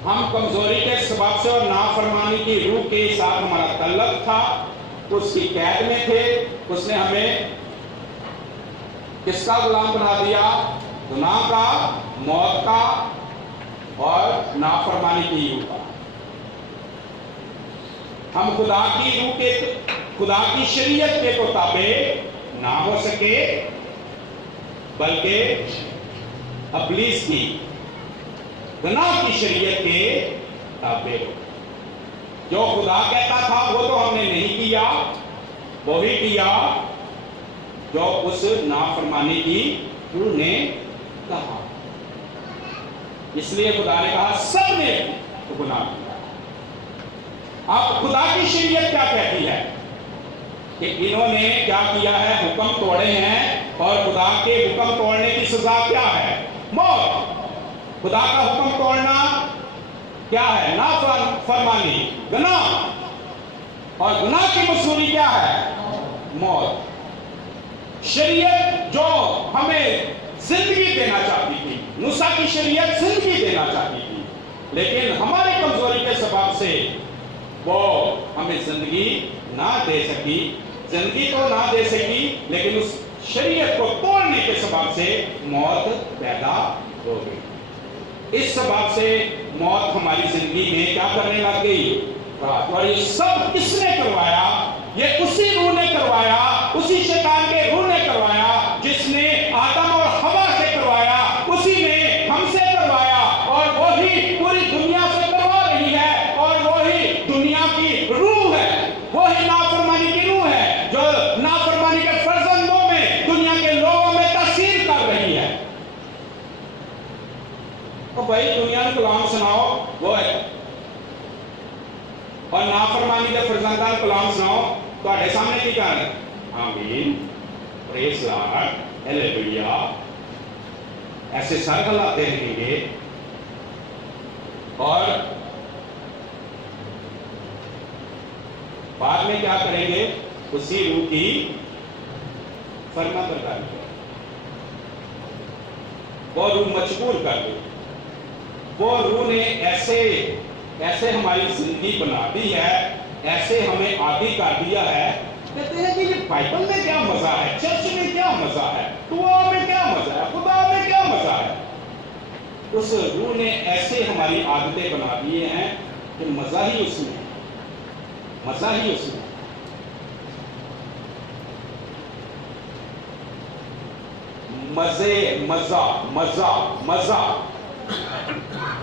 हम कमजोरी के सबब से और नाफरमानी की रूह के साथ हमारा तल्लक था, उसकी कैद में थे, उसने हमें किसका गुलाम बना दिया, गुनाह का, मौत का और नाफरमानी की रूह का। हम खुदा की रूह के, खुदा की शरीयत के तो ताबे ना हो सके, बल्कि इब्लीस की, गुनाह की शरीयत के ताबे हो। जो खुदा कहता था वो तो हमने नहीं किया, वो ही किया जो उस नाफरमानी की रूह ने कहा। इसलिए खुदा ने कहा सबने तो गुनाह किया। अब खुदा की शरीयत क्या कहती है कि इन्होंने क्या किया है, हुक्म तोड़े हैं, और खुदा के हुक्म तोड़ने की सजा क्या है, मौत। खुदा का हुक्म तोड़ना क्या है, नाफरमानी, गुनाह, और गुनाह की मसूरी क्या है, मौत। शरीयत जो हमें जिंदगी देना चाहती थी, मूसा की शरीयत जिंदगी देना चाहती थी, लेकिन हमारे कमजोरी के सबब से वो हमें जिंदगी ना दे सकी, जिंदगी तो ना दे सकी, लेकिन उस शरीयत को तोड़ने के सबब से मौत पैदा हो गई। इस सबब से मौत हमारी जिंदगी में क्या करने लग गई, और ये सब किसने करवाया, ये उसी रूह ने करवाया, उसी शैतान के रूह ने करवाया, जिसने आदम और हवा से करवाया, उसी ने हमसे करवाया, और वही पूरी दुनिया से करवा रही है, और वही दुनिया की रूह है, वही नाफरमानी की रूह है, जो नाफरमानी के फर्जंदों में, दुनिया के लोगों में तासीर कर रही है। तो भाई दुनिया में कलाम सुनाओ, वो है, और नाफरमानी के फर्जंदां कलाम सुनाओ, तो आधे सामने की कर आमीन, प्रेज लॉर्ड, हालेलुया, ऐसे सर हिलाते रहेंगे, और बाद में क्या करेंगे, उसी रूह की फरमाबरदारी, वो रूह मजबूर कर दे, वो रूह ने ऐसे ऐसे हमारी जिंदगी बना दी है, ऐसे हमें आदी कर दिया है। कहते हैं कि ये बाइबल में क्या मजा है, चर्च में क्या मजा है, दुआ में क्या मजा है, खुदा में क्या मजा है। उस रूह ने ऐसे हमारी आदतें बना दिए हैं कि मजा ही उसमें, मजा ही उसमें। मजे, मजा, मजा, मजा,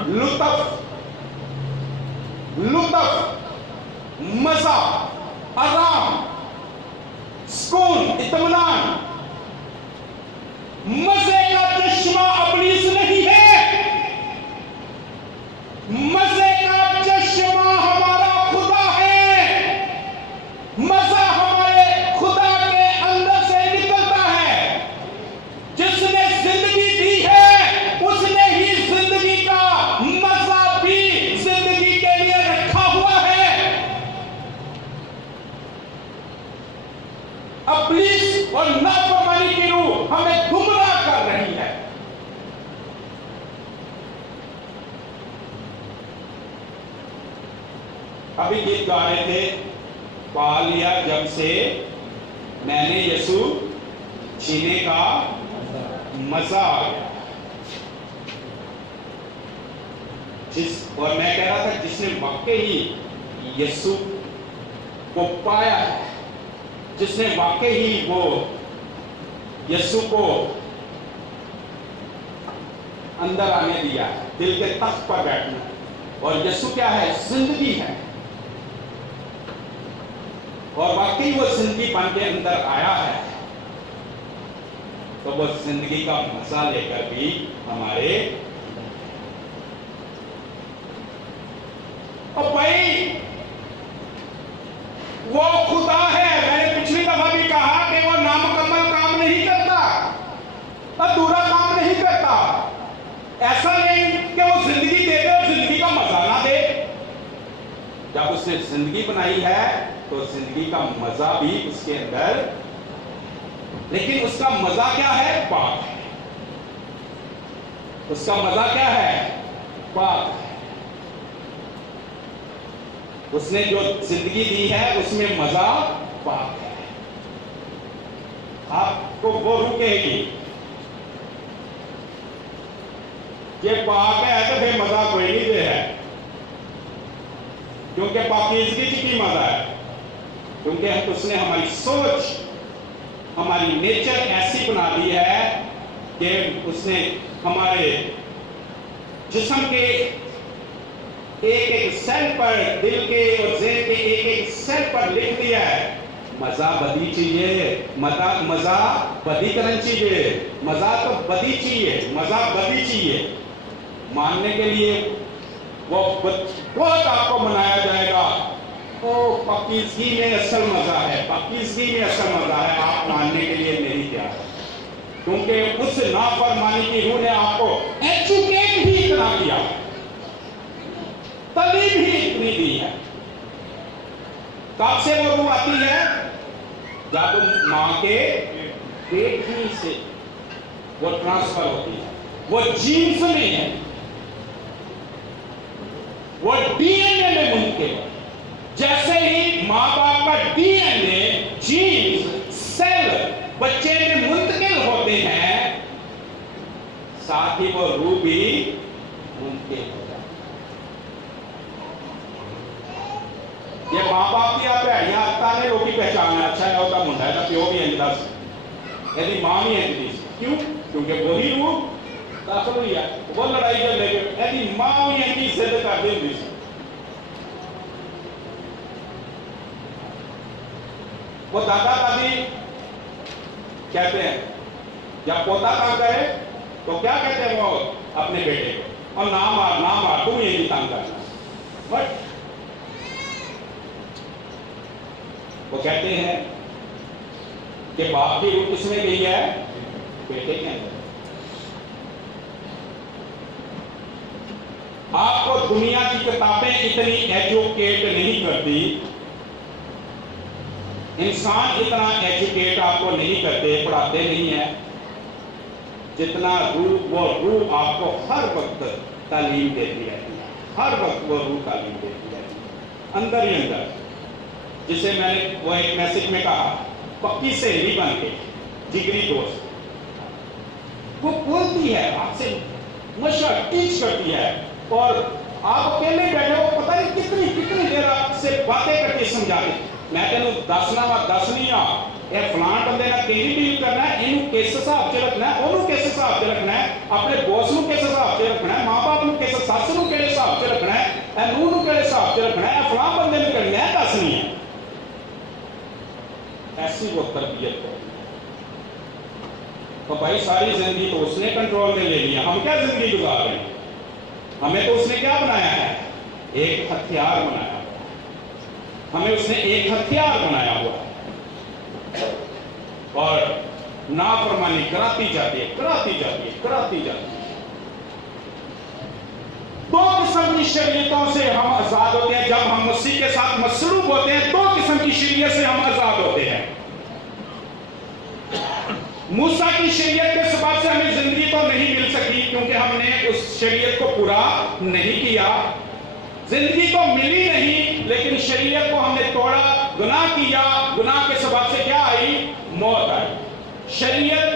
लुत्फ, लुत्फ, मजा, आराम, सुकून, इत्मीनान, मजे का चश्मा इब्लीस नहीं है, मजे का चश्मा हमारा खुदा है। मजा हमारे खुदा के अंदर से निकलता है। जिसने जिंदगी दी है उसने ही जिंदगी का मजा भी जिंदगी के लिए रखा हुआ है। इब्लीस और नाफरमानी की रूह हमें गुमराह कर रही है। अभी गीत गा रहे थे, पा लिया जब से मैंने यीशु जीने का मजा आ गया। और मैं कह रहा था जिसने वाकई ही यीशु को पाया है, جس نے واقعی وہ یسوع کو اندر آنے دیا ہے، دل کے تخت پر بیٹھنا ہے. اور یسوع کیا ہے؟ زندگی ہے. اور واقعی وہ زندگی بن کے اندر آیا ہے، تو وہ زندگی کا مزہ لے کر بھی ہمارے. اور بھائی وہ خدا ہے، میں نے پچھلی دفعہ بھی کہا کہ وہ نامکمل کام نہیں کرتا، ادھورا کام نہیں کرتا. ایسا نہیں کہ وہ زندگی دے دے اور زندگی کا مزہ نہ دے. جب اس نے زندگی بنائی ہے تو زندگی کا مزہ بھی اس کے اندر، لیکن اس کا مزہ کیا ہے؟ پاک ہے. اس کا مزہ کیا ہے؟ پاک ہے. اس نے جو زندگی دی ہے اس میں مزہ پاک ہے. آپ کو وہ روح کہے گی یہ پاک ہے تو پھر مزہ کوئی نہیں دے ہے، کیونکہ پاکیزگی کی مزہ ہے. کیونکہ اس نے ہماری سوچ، ہماری نیچر ایسی بنا دی ہے کہ اس نے ہمارے جسم کے ایک ایک سیل پر، دل کے اور ذہن کے ایک ایک سیل پر لکھ دیا ہے مزہ بدی چاہیے، مزہ بدی کرن چاہیے، مزہ تو بدی چاہیے، مزہ بدی چاہیے. ماننے کے لیے وہ بہت آپ کو منایا جائے گا. پاکیزگی میں اصل مزہ ہے، پاکیزگی میں اصل مزہ ہے. آپ ماننے کے لیے نہیں تیار، کیونکہ اس نافرمانی کی روح نے آپ کو ایجوکیٹ بھی اتنا کیا، تعلیم ہی اتنی دی ہے. کب سے وہ روح آتی ہے؟ جب ماں کے پیٹ ہی سے وہ ٹرانسفر ہوتی ہے. وہ جینز میں ہے، وہ ڈی این اے میں منتقل ہے. جیسے ہی ماں باپ کا ڈی این اے، جینز، سیل بچے میں منتقل ہوتے ہیں، ساتھ ہی وہ روح بھی منتقل ہو جاتی ہے. یہ ماں باپ کی آپ ہے یہاں تانے لوگ کی پہچان ہے. اچھا ہے ہوتا منڈا ہے پیو بھی انجدہ سے، یعنی ماں بھی انجدی سے. کیوں؟ کیونکہ وہی روح داخل ہوئی ہے. وہ لڑائی کر لے گئے، یعنی ماں بھی انجدی سے کر دے دی سے. وہ دادا دادی کہتے ہیں جب پوتا کام کرے تو کیا کہتے ہیں وہ اپنے بیٹے کو؟ اور نہ مار تم یہ بھی کام کرنا. بٹ وہ کہتے ہیں کہ باپ کی روح کس میں گئی ہے؟ بیٹے کے اندر. آپ کو دنیا کی کتابیں اتنی ایجوکیٹ نہیں کرتی، انسان اتنا ایجوکیٹ آپ کو نہیں کرتے، پڑھاتے نہیں ہیں، جتنا وہ روح آپ کو ہر وقت تعلیم دیتی ہے. ہر وقت وہ روح تعلیم دیتی ہے اندر ہی اندر. جسے میں نے وہ ایک میسج میں کہا پکی سہیلی بن کے، جگری دوست. وہ بولتی ہے آپ سے، مشورہ ٹیچ کرتی ہے، اور آپ اکیلے بیٹھے ہو پتہ نہیں کتنی دیر آپ سے باتیں کر کے سمجھاتے. میں تینوں دسنا وا دس نہیں آ یہ فلان بندے نال کیوں ڈیل کرنا ہے، اینو کس حساب سے رکھنا ہے، اونوں کس حساب سے رکھنا ہے، اپنے باس نو کس حساب سے رکھنا ہے، ماں باپ نو کس، سس نو کہڑے حساب سے رکھنا ہے، اے نوح نو کہڑے حساب سے رکھنا ہے، فلان بندے نو کرنا ہے، دسنی ہے. ایسی وہ تربیت کو تو بھائی ساری زندگی تو اس نے کنٹرول میں لے لیا. ہم کیا زندگی گزار رہے ہیں؟ ہمیں تو اس نے کیا بنایا ہے؟ ایک ہتھیار بنایا ہوا. ہمیں اس نے ایک ہتھیار بنایا ہوا ہے، اور نافرمانی کراتی جاتی ہے. دو قسم کی شریعتوں سے ہم آزاد ہوتے ہیں. جب ہم مسیح کے ساتھ مصلوب ہوتے ہیں، دو قسم کی شریعت سے ہم آزاد ہوتے ہیں. موسیٰ کی شریعت کے سبب سے ہمیں زندگی تو نہیں مل سکی، کیونکہ ہم نے اس شریعت کو پورا نہیں کیا. زندگی تو ملی نہیں، لیکن شریعت کو ہم نے توڑا، گناہ کیا. گناہ کے سبب سے کیا آئی؟ موت آئی. شریعت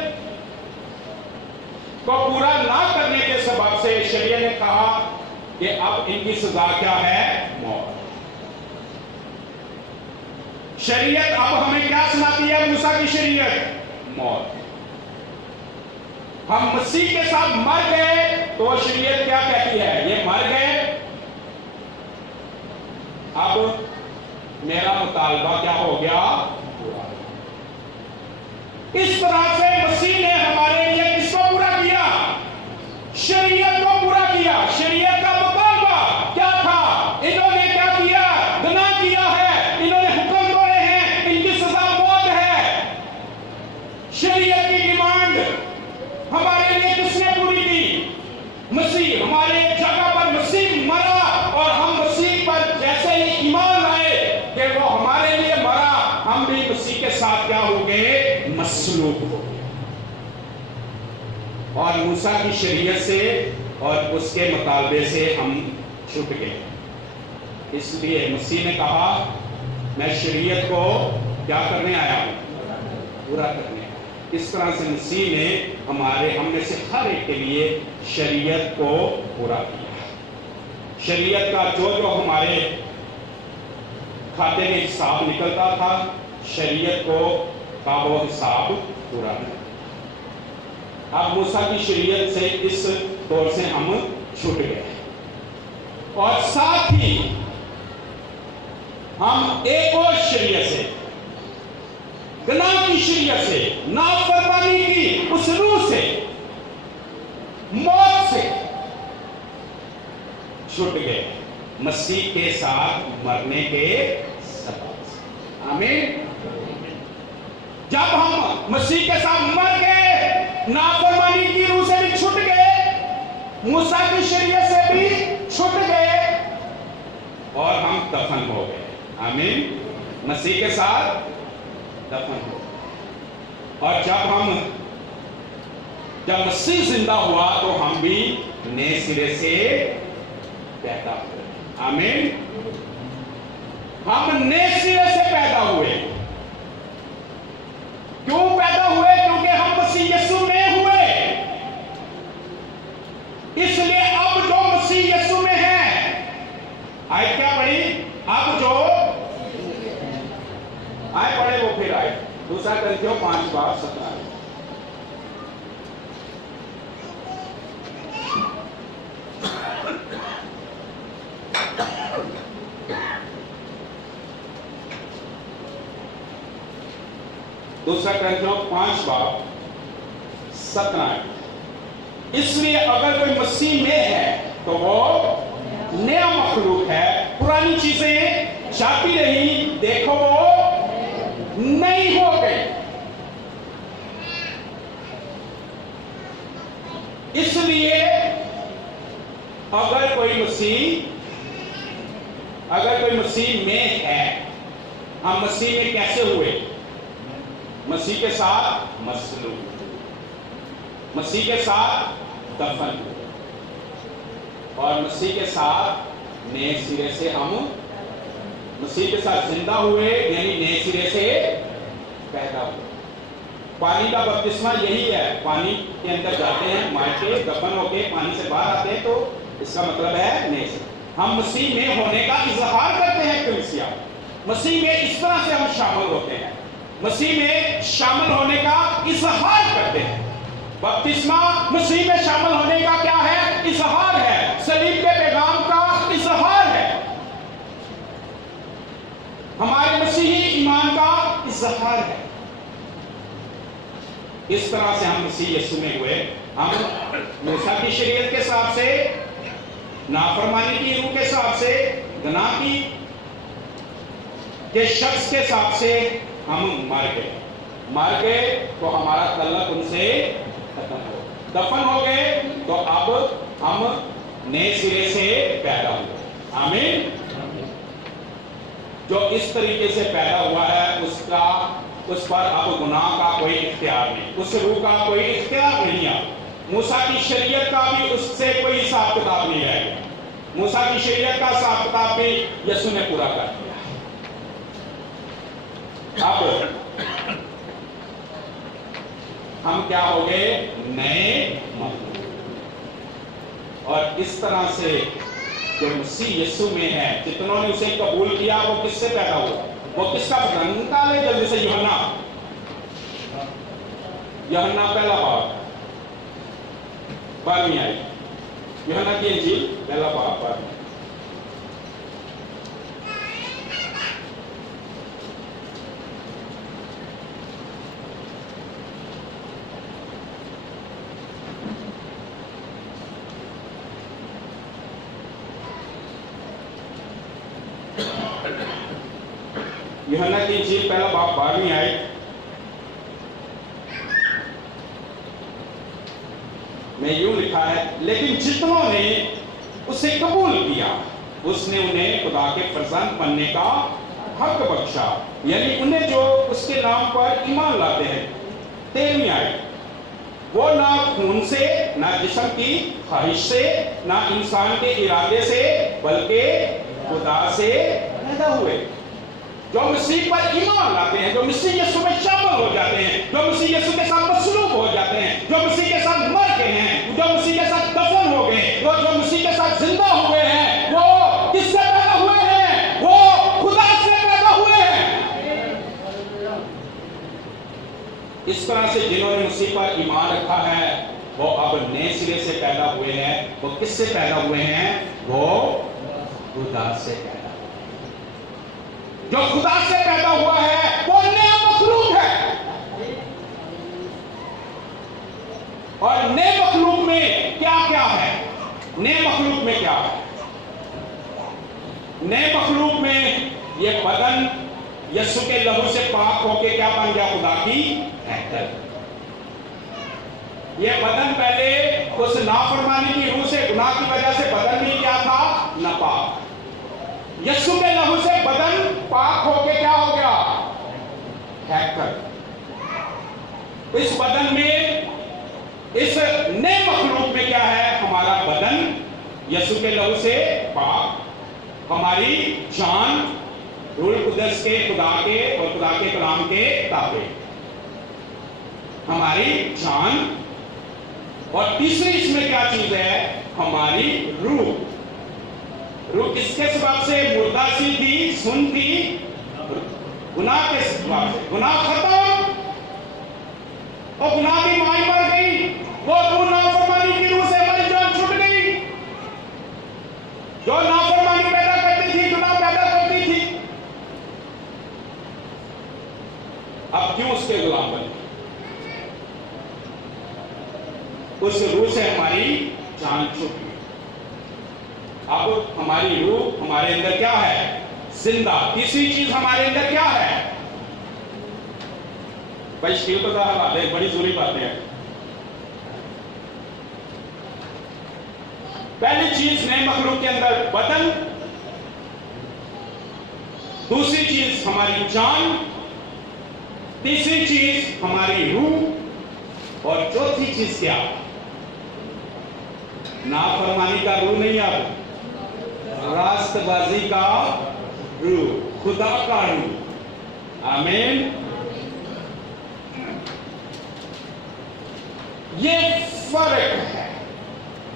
کو پورا نہ کرنے کے سبب سے شریعت نے کہا کہ اب ان کی سزا کیا ہے؟ موت. शरीयत अब हमें क्या सुनाती है? मूसा की शरीयत मौत। हम मसीह के साथ मर गए तो शरीयत क्या कहती है? ये मर गए, अब मेरा मुतालबा क्या हो गया? इस तरह से मसीह ने हमारे लिए किसको पूरा किया? शरीयत को पूरा किया। शरीयत का मुतालबा क्या था? इन्होंने क्या किया? गुनाह किया है, इन्होंने हुक्म तोड़े हैं, इनकी सजा मौत है। शरीयत की डिमांड हमारे लिए किसने पूरी की? मसीह। हमारे जगह पर मसीह मरा और हम मसीह पर जैसे ही ईमान लाए कि वो हमारे लिए मरा, हम भी मसीह के साथ क्या हो गए? मसलूब हो गए। और मूसा की शरीयत से और उसके मुतालबे से हम छूट गए। इसलिए मसीह ने कहा मैं शरीयत को क्या करने आया हूं? पूरा करने। इस तरह से मसीह ने हम में से हर एक के लिए शरीयत को पूरा किया। शरीयत का जो हमारे खाते में हिसाब निकलता था, शरीयत को का वो हिसाब पूरा नहीं। अब मूसा की शरीयत से इस दौर से हम छूट गए और साथ ही हम एक और शरीयत से, गुनाह की शरीयत से, नाफरमानी की उस रूह से, मौत से छूट गए मसीह के साथ मरने के सबब से। आमीन। जब हम मसीह के साथ मर गए, नाफरमानी की रूह से भी छूट गए, मूसा की शरीयत से भी छूट गए और हम दफन हो गए। आमीन। मसीह के साथ दफन हो गए। और जब मसीह जिंदा हुआ तो हम भी नए सिरे से पैदा हुए। आमीन। हम नए सिरे से पैदा हुए। क्यों पैदा हुए? क्योंकि हम मसीह यीशु में हुए। इसलिए अब जो मसीह यीशु में है, आए क्या पढ़ी? अब जो आए पढ़े वो फिर आए। दूसरा ग्रंथियों 5:17। दूसरा ग्रंथियों 5:17। इसलिए अगर कोई मसीह में है तो वो नया मखलूक है, पुरानी चीजें जाती रही, देखो वो नई हो गई। इसलिए अगर कोई मसीह में है, हम मसीह में कैसे हुए? मसीह के साथ मसलूब, मसीह के साथ दफन और मसीह के साथ नए सिरे से हम मसीह के साथ जिंदा हुए, यानी नए सिरे से पैदा हुए। पानी का बपतिस्मा यही है। पानी के अंदर जाते हैं, मार के दफन होके पानी से बाहर आते हैं, तो इसका मतलब है नए सिरे। हम मसीह में होने का इजहार करते हैं। कलीसिया मसीह में इस तरह से हम शामिल होते हैं, मसीह में शामिल होने का इजहार करते हैं। बपतिस्मा मसीह में शामिल होने का क्या है? इजहार है। सलीब के पैगाम का इजहार है। हमारे मसीही ईमान का इजहार है। इस तरह से हम मसीह यीशु में हुए। हम मूसा की शरीयत के हिसाब से, नाफरमानी की रूह के हिसाब से, गुनाह के शख्स के हिसाब से हम मर गए तो हमारा तल्लक उनसे खत्म हो, दफन हो गए तो अब हम नए सिरे से पैदा हुए। आमीन। जो इस तरीके से पैदा हुआ है उस पर अब गुनाह का कोई इख्तियार नहीं, उस रूह का कोई इख्तियार नहीं है। मूसा की शरीयत का भी उससे कोई हिसाब किताब नहीं है। मूसा की शरीयत का हिसाब किताब भी यीशु ने पूरा कर दिया। अब हम क्या हो गए? नए मखलूक। और इस तरह से जो मसीह यीशु में है, जितनों ने उसे कबूल किया वो किससे पैदा हुआ? वो किसका बदन? निकाले जल्दी से यूहन्ना पहला बाब 12वीं आयत, यूहन्ना की इंजील पहला बाब 12वीं। यूहन्ना की इंजील पहला बाब 12वीं आयत में यूं लिखा है, लेकिन जितनों ने उसे कबूल किया उसने उन्हें खुदा के फर्जंद बनने का हक बख्शा, यानी उन्हें जो उसके नाम पर ईमान लाते हैं। 13वीं आयत, वो ना खून से, ना जिस्म की ख्वाहिश से, ना इंसान के इरादे से, बल्कि खुदा से पैदा हुए। जो मसीह पर ईमान लाते हैं, जो मसीह यीशु में शामिल हो जाते हैं, जो मसीह यीशु के साथ मसलूब हो जाते हैं, जो मसीह के साथ मर गए हैं, जो मसीह के साथ दफन हो गए, वो जो मसीह के साथ जिंदा हुए हैं, वो किससे पैदा हुए हैं? वो खुदा से पैदा हुए हैं। इस तरह से जिन्होंने मसीह पर ईमान रखा है वो अब नए सिरे से पैदा हुए हैं। वो किससे पैदा हुए हैं? वो खुदा से पैदा। जो खुदा से पैदा हुआ है वो नया मखलूक है। और नए मखलूक में क्या क्या है? नए मखलूक में क्या है? नए मखलूक में ये बदन यीशु के लहू से पाक होके क्या बन गया? खुदा की हैकल। ये बदन पहले उस नाफरमानी की रूह से, गुनाह की वजह से बदन नहीं क्या था? नापाक। यीशु के लहू से बदन पाक होके क्या हो गया? हैकल। इस बदन में, इस नए मखलूक में क्या है? हमारा बदन यीशु के लहू से पाक, हमारी जान रूह कुदस के, खुदा के और खुदा के कलाम के ताबे, हमारी जान। और तीसरी इसमें क्या चीज है? हमारी रूह। रूह किसके सबब से मुर्दा सी थी, सुन थी? गुनाह के सबब से। गुनाह खत्म और गुनाह की माई मर गई, वो रूह नाफरमानी की रूह से हमारी जान छूट गई। जो नाफरमानी पैदा करती थी, गुनाह पैदा करती थी, अब क्यों उसके गुलाम बने? उस रूह से हमारी जान छूट गई। अब हमारी रूह हमारे अंदर क्या है? जिंदा। तीसरी चीज हमारे अंदर क्या है? भाई स्टील तो बात है, बड़ी जरूरी बातें हैं। पहली चीज नए मखलूक के अंदर बदन, दूसरी चीज हमारी जान, तीसरी चीज हमारी रूह, और चौथी चीज क्या? नाफरमानी का रूह नहीं, अब रास्तबाजी का रूह, खुदा का रूह। आमीन। ये फर्क है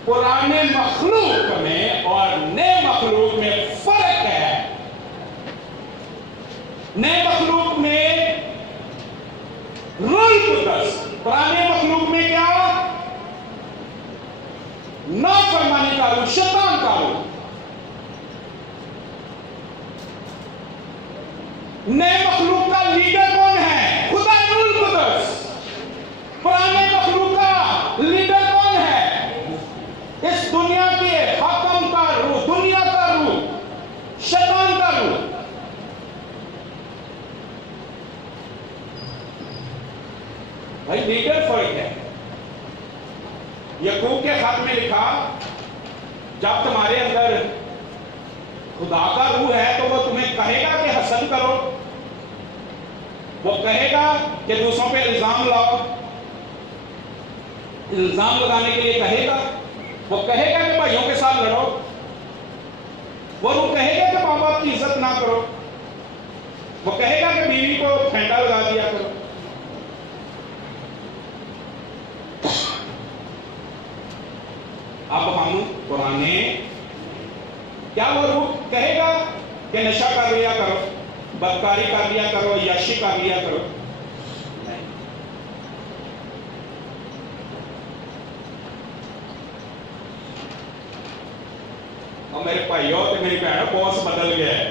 पुराने मखलूक में और नए मखलूक में। फर्क है, नए मखलूक में रूह कुदस, पुराने मखलूक में क्या? नाफरमानी का रूह, शैतान का रूह। नए मखलूक का लीडर कौन है? खुदा रूह कुदस। पुराने मखलूक का लीडर कौन है? इस दुनिया के हाकिम का रूह, दुनिया का रूह, शैतान का रूह। भाई लीडर फर्क है। याकूब के खत में लिखा, जब तुम्हारे अंदर खुदा का रूह है तो वो तुम्हें कहेगा कि हसद करो, वो कहेगा कि दूसरों पे इल्जाम लाओ, इल्जाम लगाने के लिए कहेगा, वो कहेगा कि भाइयों के साथ लड़ो, वो कहेगा कि माँ बाप की इज्जत ना करो, वो कहेगा कि बीवी को फेंटा लगा दिया करो। अब हम पुराने, क्या वो रूह कहेगा कि नशा कर लिया करो, बदकारी कर लिया करो, यशी कर लिया करो। नहीं। और मेरे भाइयों ते मेरी भैनों, बॉस बदल गया है,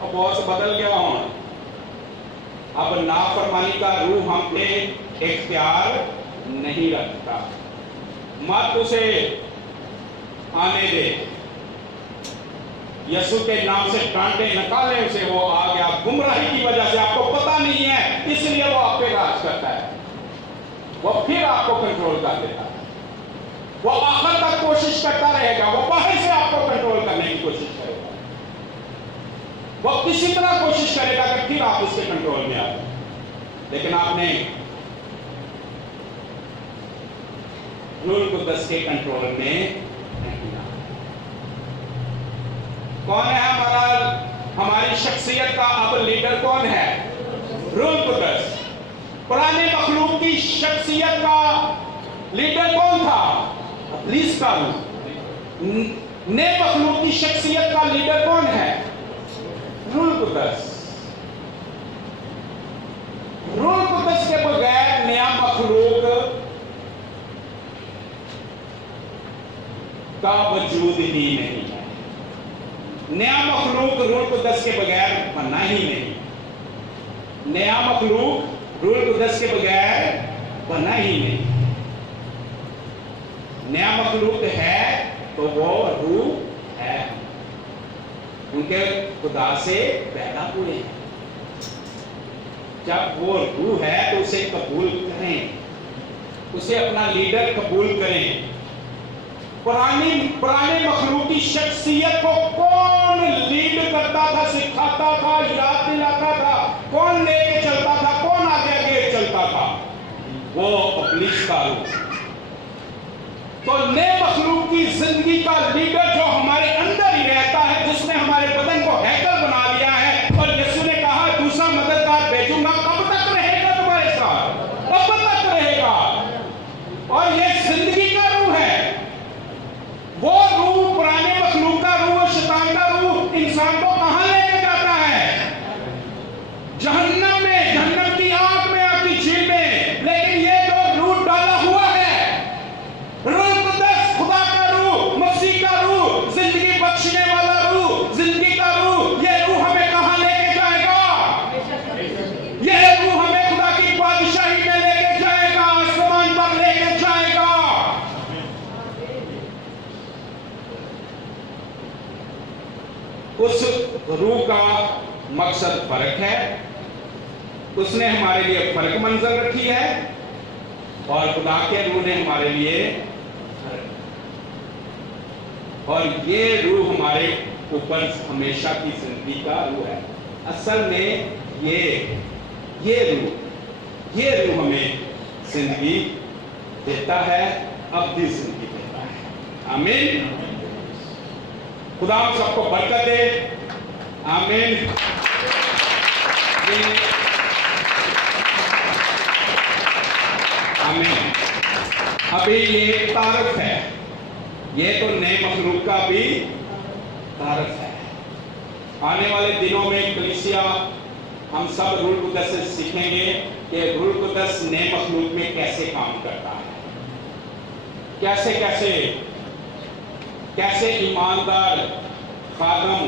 और बॉस बदल गया हूं। अब नाफरमानी का रूह हम पे इख्तियार नहीं रखता। मत उसे आने दे, यीशु के नाम से डांटे, निकाले उसे। वो आ गया गुमराही की वजह से, आपको पता नहीं है इसलिए वो आप पे राज करता है। वो फिर आपको कंट्रोल कर देता है। वो आखिर तक कोशिश करता रहेगा, वो बाहर से आपको कंट्रोल करने की कोशिश करेगा। वो किसी तरह कोशिश करेगा कि फिर आप उसके कंट्रोल में आ जाए। लेकिन आपने रूह कुद्दस के कंट्रोल में नहीं आना। कौन है हमारी शख्सियत का अब लीडर? कौन है? रूह कुद्दस। पुराने मखलूक की शख्सियत का लीडर कौन था? इब्लीस का रूह। नए मखलूक की शख्सियत का लीडर कौन है? रूह कुद्दस। रूह कुद्दस के बगैर नया मखलूक का वजूद ही नहीं है। नया मखलूक रूह कुद्दस के बगैर बना ही नहीं। नया मखलूक रूह कुद्दस के बगैर बना ही नहीं। नया मखलूक है तो वो रूह है, उनके खुदा से पैदा हुए हैं। जब वो रूह है तो उसे कबूल करें, उसे अपना लीडर कबूल करें। पुराने मखलूक की शख्सियत को कौन लीड करता था, सिखाता था, याद दिलाता था, कौन लेके चलता था, कौन आगे आगे चलता था? वो इब्लीस का रूह। तो नए मखलूक की जिंदगी का लीडर जो हमारे अंदर ही रहता है, जिसने हमारे बदन को हैकल बना लिया है, और यीशु ने कहा दूसरा मददगार भेजूंगा। कब तक रहेगा तुम्हारे साथ? कब तक रहेगा? और ये जिंदगी का रूह है। वो रूह, पुराने मखलूक का रूह, शैतान का रूह इंसान को कहां लेके जाता है? जहन्नम में, जहन्नम की आग में, आग की झील में। लेकिन ये जो रूह डाला हुआ है, रूह कुद्दस, खुदा का रूह, मसीह का रूह, जिंदगी बख्शने वाला रूह, जिंदगी का रूह, ये रूह हमें कहां लेके जाएगा? ये रूह हमें खुदा की बादशाही में लेके जाएगा, आसमान पर लेके जाएगा। उस रूह का मकसद फर्क है, उसने हमारे लिए फर्क मंजर रखी है, और खुदा के रूह ने हमारे लिए, और ये रूह हमारे ऊपर हमेशा की जिंदगी का रूह है। असल में ये रूह हमें जिंदगी देता है, अब्दी जिंदगी देता है। आमीन। खुदा हम सबको बरकत दे। आमीन। आमीन। अभी ये तारफ है, ये तो नए मखलूक का भी तारफ है। आने वाले दिनों में कलीसिया, हम सब रूह कुद्दस से सीखेंगे कि रूह कुद्दस नए मखलूक में कैसे काम करता है, कैसे ईमानदार खादम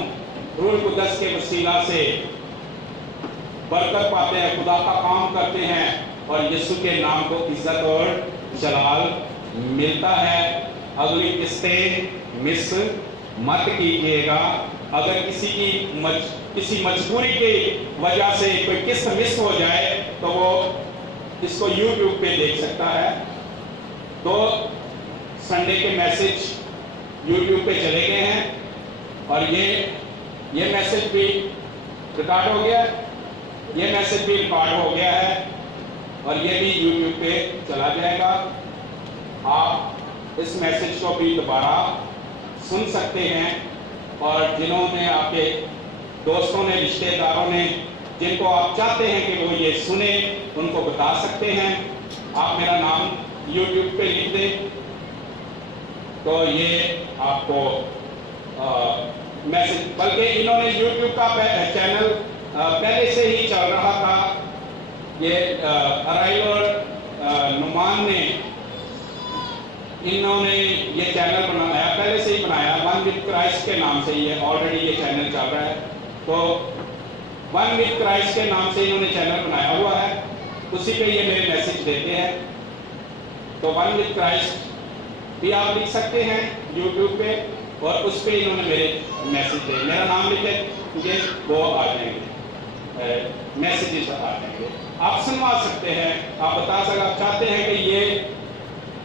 रूह कुद्दस के वसीला से बरकत पाते हैं, खुदा का काम करते हैं, और यीशु के नाम को इज्जत और जलाल मिलता है। अगली किस्तें मिस मत कीजिएगा। अगर किसी मजबूरी की वजह से कोई किस्त मिस हो जाए तो वो इसको YouTube पे देख सकता है। तो संडे के मैसेज YouTube पे चले गए हैं, और ये मैसेज भी रिकॉर्ड हो गया, ये मैसेज भी रिकॉर्ड हो गया है, और ये भी YouTube पे चला जाएगा। आप इस मैसेज को भी दोबारा सुन सकते हैं, और जिन्होंने आपके दोस्तों ने, रिश्तेदारों ने, जिनको आप चाहते हैं कि वो ये सुने, उनको बता सकते हैं। आप मेरा नाम YouTube पे लिख दें तो ये आपको मैसेज, बल्कि इन्होंने यूट्यूब का चैनल पहले से ही चल रहा था। ये अराइल और नुमान ने इन्होंने ये चैनल बनाया, पहले से ही बनाया, वन विद क्राइस्ट के नाम से ये ऑलरेडी ये चैनल चल रहा है। तो वन विद क्राइस्ट के नाम से इन्होंने चैनल बनाया हुआ है, उसी पे ये मेरे मैसेज देते हैं। तो वन विद क्राइस्ट भी आप लिख सकते हैं यूट्यूब पे, और उस पे इन्होंने मेरे मैसेज दिए, मेरा नाम लिखे वो आ जाएंगे, मैसेजेस आ जाएंगे, आप सुनवा सकते हैं, आप बता सकते, आप चाहते हैं कि ये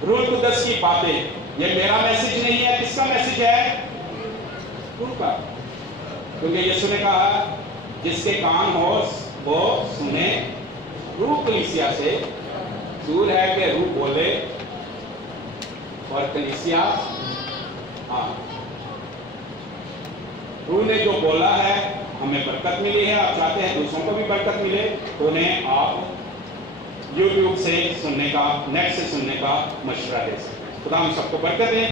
रूह कुदस की बातें, ये मेरा मैसेज नहीं है, किसका मैसेज है? रूह का। क्योंकि यीशु ने कहा जिसके कान हो वो सुने। रूह कलीसिया से दूर है कि रूह बोले, और कलीसिया हाँ, रूह ने जो बोला है हमें बरकत मिली है, आप चाहते हैं दूसरों को भी बरकत मिले, तो उन्हें आप यूट्यूब से सुनने का, नेट से सुनने का मशवरा दे सकते हैं। खुदा हम सबको बरकत दें।